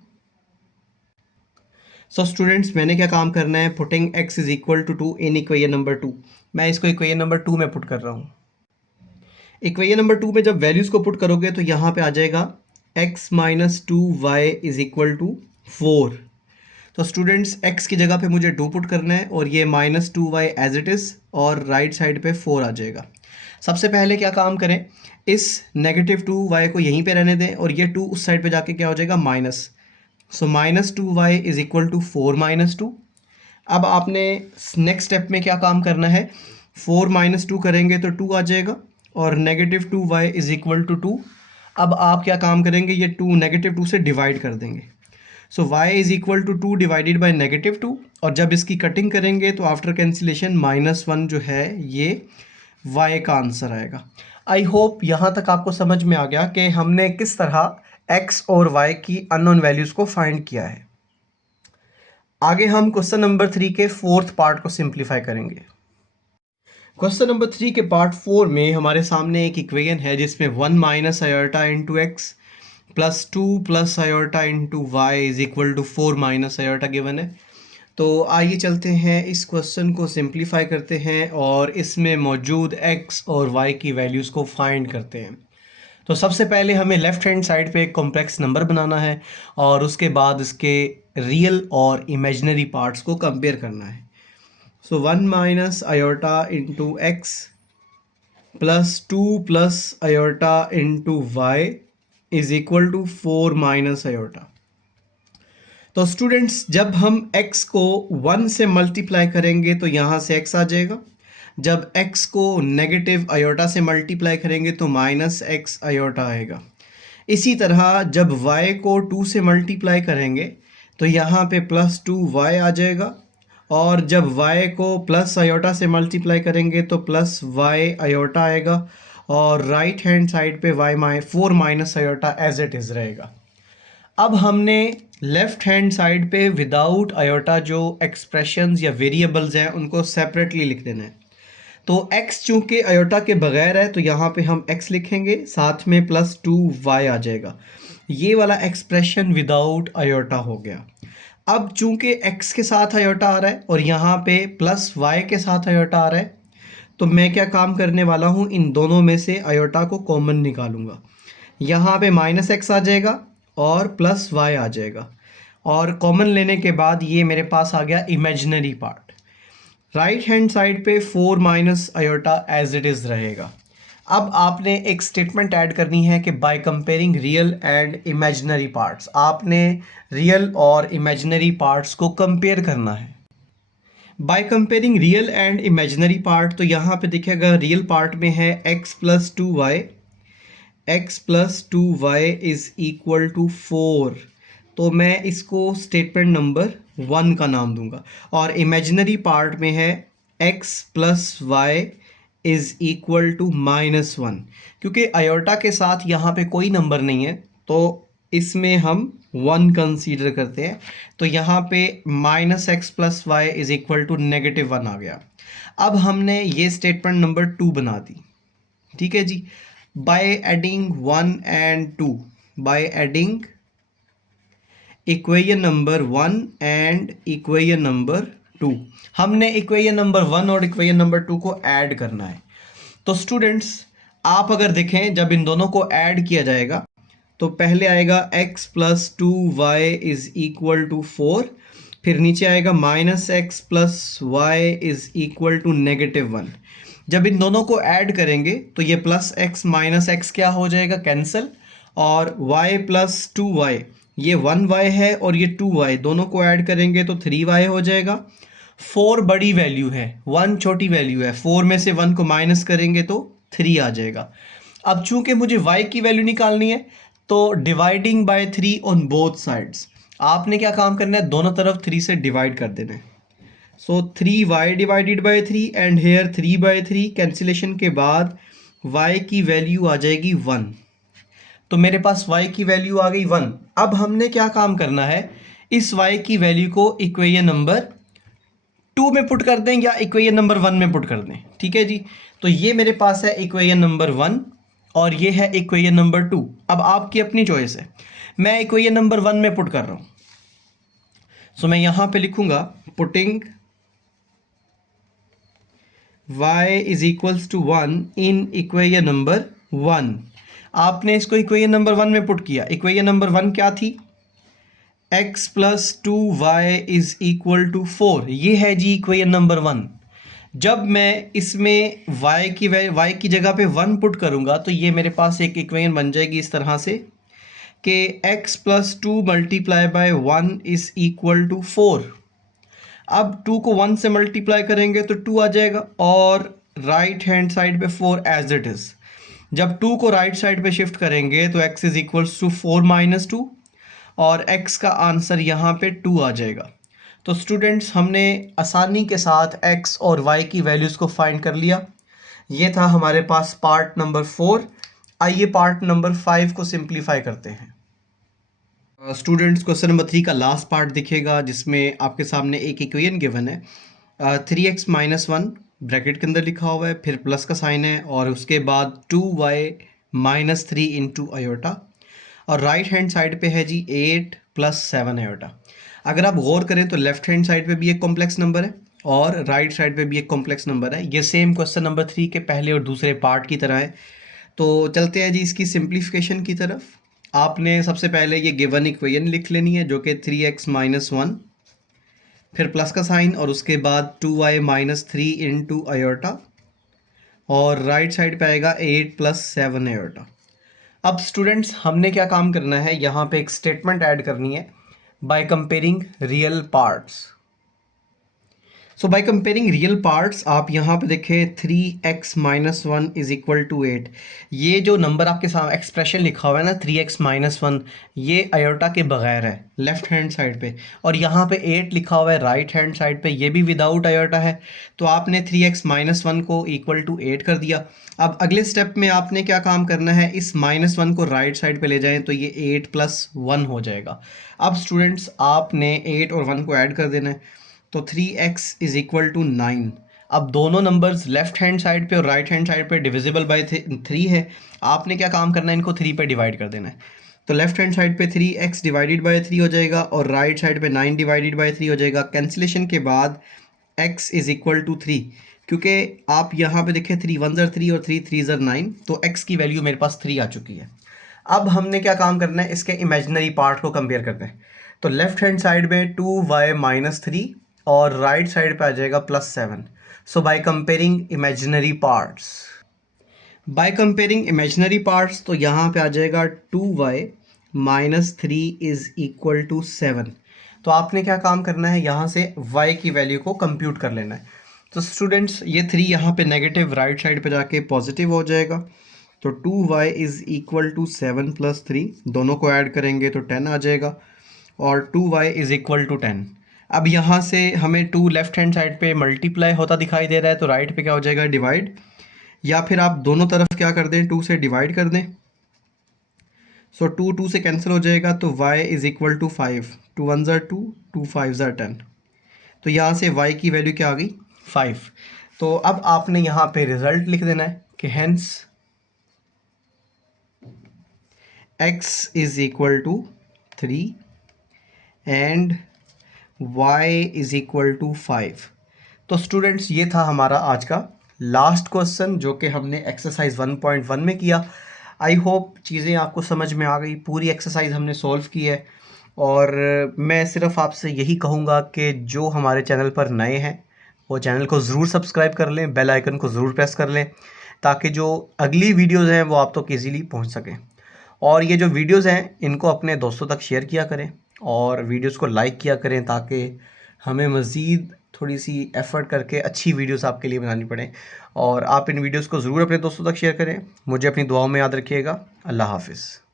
सो स्टूडेंट्स, मैंने क्या काम करना है, putting x is equal to 2 in equation number 2। मैं इसको इक्वेशन नंबर 2 में पुट कर रहा हूँ। इक्वेशन नंबर 2 में जब वैल्यूज़ को पुट करोगे तो यहाँ पे आ जाएगा x minus 2y is equal to 4। तो स्टूडेंट्स, x की जगह पे मुझे 2 पुट करना है, और ये -2y एज इट इज़, और राइट साइड पे 4 आ जाएगा। सबसे पहले क्या काम करें, इस -2y को यहीं पे रहने दें, और ये 2 उस साइड पे जाके क्या हो जाएगा, minus. So -2y is equal to 4 - 2। अब आपने नेक्स्ट स्टेप में क्या काम करना है, 4 - 2 करेंगे तो 2 आ जाएगा, और -2y इज इक्वल टू 2। अब आप क्या काम करेंगे, ये 2 -2 से डिवाइड कर देंगे। So y is equal to 2 divided by -2, और जब इसकी कटिंग करेंगे तो आफ्टर कैंसिलेशन -1 जो है ये y का आंसर आएगा। आई होप यहाँ तक आपको समझ में आ गया कि हमने किस तरह x और y की अननोन वैल्यूज़ को फाइंड किया है। आगे हम क्वेश्चन नंबर 3 के 4th पार्ट को सिंप्लीफाई करेंगे। क्वेश्चन नंबर 3 के पार्ट 4 में हमारे सामने एक इक्वेशन है जिसमें 1 minus iota into x plus 2 plus iota into y is equal to 4 minus iota given है। तो आइए चलते हैं इस क्वेश्चन को सिंप्लीफाई करते हैं और इसमें मौजूद x और y की वैल्यूज़ को फाइंड करते हैं। तो सबसे पहले हमें लेफ़्ट हैंड साइड पे एक कॉम्प्लेक्स नंबर बनाना है और उसके बाद इसके रियल और इमेजिनरी पार्ट्स को कंपेयर करना है। So 1 minus iota into x plus 2 plus iota into y is equal to 4 minus iota. तो स्टूडेंट्स, जब हम x को 1 से मल्टीप्लाई करेंगे तो यहाँ से x आ जाएगा। जब x को नेगेटिव आयोटा से मल्टीप्लाई करेंगे तो माइनस x आयोटा आएगा। इसी तरह जब y को 2 से मल्टीप्लाई करेंगे तो यहाँ पे प्लस 2y आ जाएगा, और जब y को प्लस आयोटा से मल्टीप्लाई करेंगे तो प्लस y आयोटा आएगा, और राइट हैंड साइड पे 4 minus iota as it is रहेगा। अब हमने लेफ़्ट हैंड साइड पे विदाउट आयोटा जो एक्सप्रेशंस या वेरिएबल्स हैं उनको सेपरेटली लिख देना है। तो x चूँकि आयोटा के बगैर है तो यहाँ पे हम x लिखेंगे, साथ में प्लस 2y आ जाएगा। ये वाला एक्सप्रेशन विदाउट आयोटा हो गया। अब चूंकि x के साथ आयोटा आ रहा है और यहाँ पे प्लस y के साथ आयोटा आ रहा है, तो मैं क्या काम करने वाला हूँ, इन दोनों में से आयोटा को कॉमन निकालूंगा। यहाँ पे माइनस एक्स आ जाएगा और प्लस वाई आ जाएगा, और कॉमन लेने के बाद ये मेरे पास आ गया imaginary part. Right hand side पे 4 minus iota as it is रहेगा। अब आपने एक स्टेटमेंट ऐड करनी है कि by comparing real and imaginary parts, आपने रियल और इमेजिनरी पार्ट्स को कंपेयर करना है। By comparing real and imaginary part, तो यहाँ पे दिखेगा रियल पार्ट में है x plus 2y, x plus 2y is equal to 4, तो मैं इसको स्टेटमेंट नंबर 1 का नाम दूंगा। और इमेजिनरी पार्ट में है x plus y is equal to -1, क्योंकि आयोटा के साथ यहाँ पे कोई नंबर नहीं है तो इसमें हम 1 कंसीडर करते हैं, तो यहाँ पे -x plus y is equal to -1 आ गया। अब हमने ये स्टेटमेंट नंबर 2 बना दी, ठीक है जी। By adding 1 and 2, by adding equation number 1 and equation number 2, हमने इक्वेशन नंबर 1 और इक्वेशन नंबर 2 को ऐड करना है। तो स्टूडेंट्स आप अगर देखें, जब इन दोनों को ऐड किया जाएगा तो पहले आएगा x plus 2y is equal to 4, फिर नीचे आएगा -x plus y is equal to -1। जब इन दोनों को ऐड करेंगे तो ये प्लस x माइनस एक्स क्या हो जाएगा, कैंसिल, और y प्लस 2y, ये 1y है और ये 2y, दोनों को ऐड करेंगे तो 3y हो जाएगा। 4 बड़ी वैल्यू है, 1 छोटी वैल्यू है, 4 में से 1 को माइनस करेंगे तो 3 आ जाएगा। अब चूंकि मुझे y की वैल्यू निकालनी है तो dividing by 3 on both sides, आपने क्या काम करना है, दोनों तरफ 3 से डिवाइड कर देना है। So 3y divided by 3 and here 3/3, cancellation के बाद y की वैल्यू आ जाएगी 1, तो मेरे पास y की वैल्यू आ गई 1। अब हमने क्या काम करना है, इस y की वैल्यू को इक्वेशन नंबर 2 में पुट कर दें या इक्वेशन नंबर 1 में पुट कर दें, ठीक है जी। तो ये मेरे पास है इक्वेशन नंबर 1 और ये है इक्वेशन नंबर 2। अब आपकी अपनी चॉइस है, मैं इक्वेशन नंबर 1 में पुट कर रहा हूँ। सो मैं यहाँ पे लिखूंगा putting y is equals to 1 in equation number 1। आपने इसको इक्वेशन नंबर 1 में पुट किया। इक्वेशन नंबर 1 क्या थी, x plus 2y is equal to 4, ये है जी इक्वेशन नंबर 1। जब मैं इसमें y की जगह पे 1 पुट करूंगा तो ये मेरे पास एक इक्वेशन बन जाएगी इस तरह से कि x plus 2 multiply by 1 is equal to 4। अब 2 को 1 से मल्टीप्लाई करेंगे तो 2 आ जाएगा और राइट हैंड साइड पे 4 एज इट इज़। जब 2 को राइट साइड पे शिफ्ट करेंगे तो x is equals to 4 minus 2 और x का आंसर यहाँ पे 2 आ जाएगा। तो स्टूडेंट्स हमने आसानी के साथ x और y की वैल्यूज़ को फाइंड कर लिया। ये था हमारे पास पार्ट नंबर 4। आइए पार्ट नंबर 5 को सिंप्लीफाई करते हैं। स्टूडेंट्स क्वेश्चन नंबर 3 का लास्ट पार्ट दिखेगा जिसमें आपके सामने एक इक्वेशन गिवन है, 3x माइनस 1 ब्रैकेट के अंदर लिखा हुआ है, फिर प्लस का साइन है और उसके बाद 2y माइनस 3 इंटू आयोटा, और राइट हैंड साइड पे है जी 8 प्लस 7 आयोटा। अगर आप गौर करें तो लेफ्ट हैंड साइड पे भी एक कॉम्प्लेक्स नंबर है और राइट साइड पे भी एक कॉम्प्लेक्स नंबर है। ये सेम क्वेश्चन नंबर 3 के पहले और दूसरे पार्ट की तरह है। तो चलते हैं जी इसकी सिंप्लीफिकेशन की तरफ। आपने सबसे पहले ये गिवन इक्वेशन लिख लेनी है जो कि 3x माइनस 1, फिर प्लस का साइन और उसके बाद 2y माइनस 3 इंटू आयोटा, और राइट साइड पे आएगा 8 प्लस 7 आयोटा। अब स्टूडेंट्स हमने क्या काम करना है, यहाँ पे एक स्टेटमेंट ऐड करनी है by comparing real parts. So bye comparing real parts आप यहाँ पे देखें 3x minus 1 is equal to 8। ये जो नंबर आपके सामने एक्सप्रेशन लिखा हुआ है ना 3x माइनस 1, ये आयोटा के बगैर है लेफ्ट हैंड साइड पे, और यहाँ पे 8 लिखा हुआ है राइट हैंड साइड पे, ये भी विदाउट आयोटा है। तो आपने 3x माइनस 1 को इक्वल टू 8 कर दिया। अब अगले स्टेप में आपने क्या काम करना है, इस -1 को राइट साइड पे ले जाएं तो ये 8 प्लस 1 हो जाएगा। अब स्टूडेंट्स आपने 8 और 1 को ऐड कर देना है, तो 3x इज इक्वल टू 9। अब दोनों नंबर्स लेफ्ट हैंड साइड पे और राइट हैंड साइड पे डिविजिबल बाय 3 है। आपने क्या काम करना है, इनको 3 पे डिवाइड कर देना है। तो लेफ्ट हैंड साइड पे 3x डिवाइडेड बाय 3 हो जाएगा और राइट साइड पे 9 डिवाइडेड बाय 3 हो जाएगा। कैंसिलेशन के बाद x इज इक्वल टू 3, क्योंकि आप यहाँ पे देखें 3 1 ज़र 3 और 3 3 ज़र 9, तो x की वैल्यू मेरे पास 3 आ चुकी है। अब हमने क्या काम करना है, इसके इमेजिनरी पार्ट को कंपेयर करते हैं। तो लेफ्ट हैंड साइड में 2y माइनस 3 और राइट साइड पे आ जाएगा +7। सो बाय कंपेयरिंग इमेजिनरी पार्ट्स, तो यहाँ पे आ जाएगा 2y minus 3 is equal to 7। तो आपने क्या काम करना है, यहाँ से y की वैल्यू को कंप्यूट कर लेना है। तो स्टूडेंट्स ये 3 यहाँ पे नेगेटिव, राइट साइड पे जाके पॉजिटिव हो जाएगा। तो 2y इज इक्वल टू 7 + 3, दोनों को ऐड करेंगे तो 10 आ जाएगा और 2y इज इक्वल टू 10। अब यहाँ से हमें 2 लेफ्ट हैंड साइड पे मल्टीप्लाई होता दिखाई दे रहा है, तो राइट पे क्या हो जाएगा, डिवाइड, या फिर आप दोनों तरफ क्या कर दें, 2 से डिवाइड कर दें। सो 2 2 से कैंसिल हो जाएगा, तो y इज इक्वल टू 5, 2 1 ज़र 2, 2 5 ज़र 10। तो यहाँ से y की वैल्यू क्या आ गई, 5। तो अब आपने यहाँ पे रिजल्ट लिख देना है कि hence x is equal to 3 and y is equal to 5। तो स्टूडेंट्स ये था हमारा आज का लास्ट क्वेश्चन, जो कि हमने एक्सरसाइज 1.1 में किया। आई होप चीज़ें आपको समझ में आ गई, पूरी एक्सरसाइज हमने सॉल्व की है। और मैं सिर्फ आपसे यही कहूँगा कि जो हमारे चैनल पर नए हैं वो चैनल को ज़रूर सब्सक्राइब कर लें, बेल आइकन को ज़रूर प्रेस कर लें, ताकि जो अगली वीडियोज़ हैं वो आप तक ईज़िली पहुँच सकें। और ये जो वीडियोज़ हैं इनको अपने दोस्तों तक शेयर किया करें और वीडियोज़ को लाइक किया करें, ताकि हमें मज़ीद थोड़ी सी एफ़र्ट करके अच्छी वीडियोस आपके लिए बनानी पड़े। और आप इन वीडियोस को ज़रूर अपने दोस्तों तक शेयर करें। मुझे अपनी दुआओं में याद रखिएगा। अल्लाह हाफ़िज़।